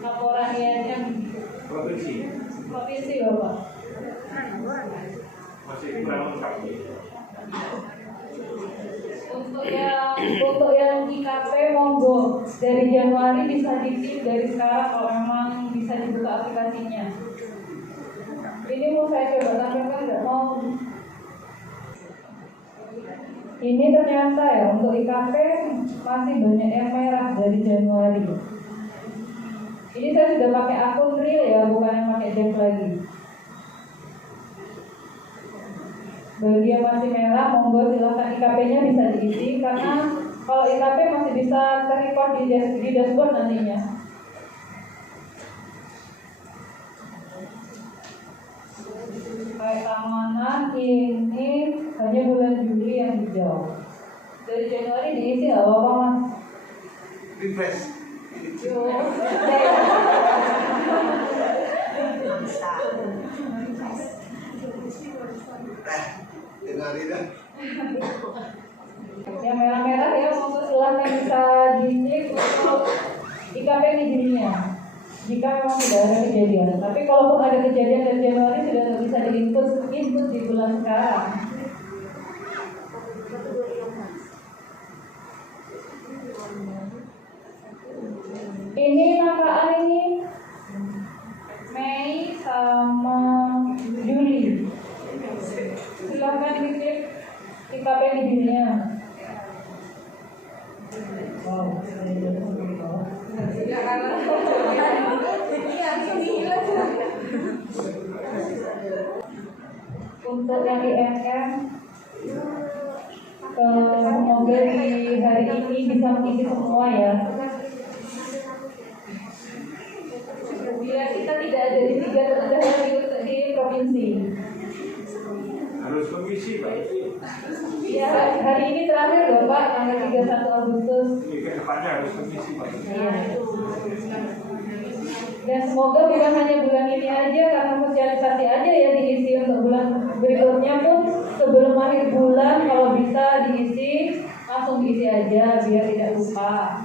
laporan ISM provinsi Bapak. Masih kurang lengkap. Untuk yang IKP monggo dari Januari bisa diisi dari sekarang kalau memang bisa dibuka aplikasinya. Ini mau saya coba tampilkan nggak mau? Ini ternyata ya untuk IKP masih banyak yang merah dari Januari. Ini saya sudah pakai akun real ya, bukan yang pakai dev lagi. Bagi yang masih merah, monggo silakan IKP-nya bisa diisi karena kalau IKP masih bisa terrecord di dashboard nantinya. Kayak keamanan ini hanya bulan Juli yang hijau. Dari Januari diisi nggak apa-apa Mas? Refresh. Dengar dah. Yang merah-merah ya monggo silahkan bisa dicek untuk IKP izinnya. Jika memang tidak ada kejadian, tapi kalaupun ada kejadian dari Januari sudah tidak bisa diinput di bulan sekarang. Ini Nangkaan ini Mei sama Juli. Silakan dicek IKP izinnya. Wow. Untuk yang ISM, semoga di hari ini bisa mengisi semua ya. Biar kita tidak ada di 3 terendah di provinsi. Harus mengisi Pak. Ya, hari ini terakhir loh Pak, tanggal 31 Agustus. Ini ke depannya harus mengisi Pak. Iya. Dan semoga bukan hanya bulan ini aja, karena sosialisasi aja ya diisi untuk bulan berikutnya pun sebelum akhir bulan kalau bisa diisi, langsung diisi aja biar tidak lupa.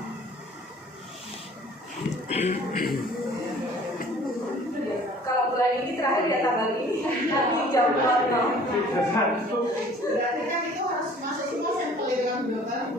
Kalau bulan ini terakhir ya tanggal ini, nanti jam 4 Berarti kan itu harus masuk semua sampel itu kan dokter.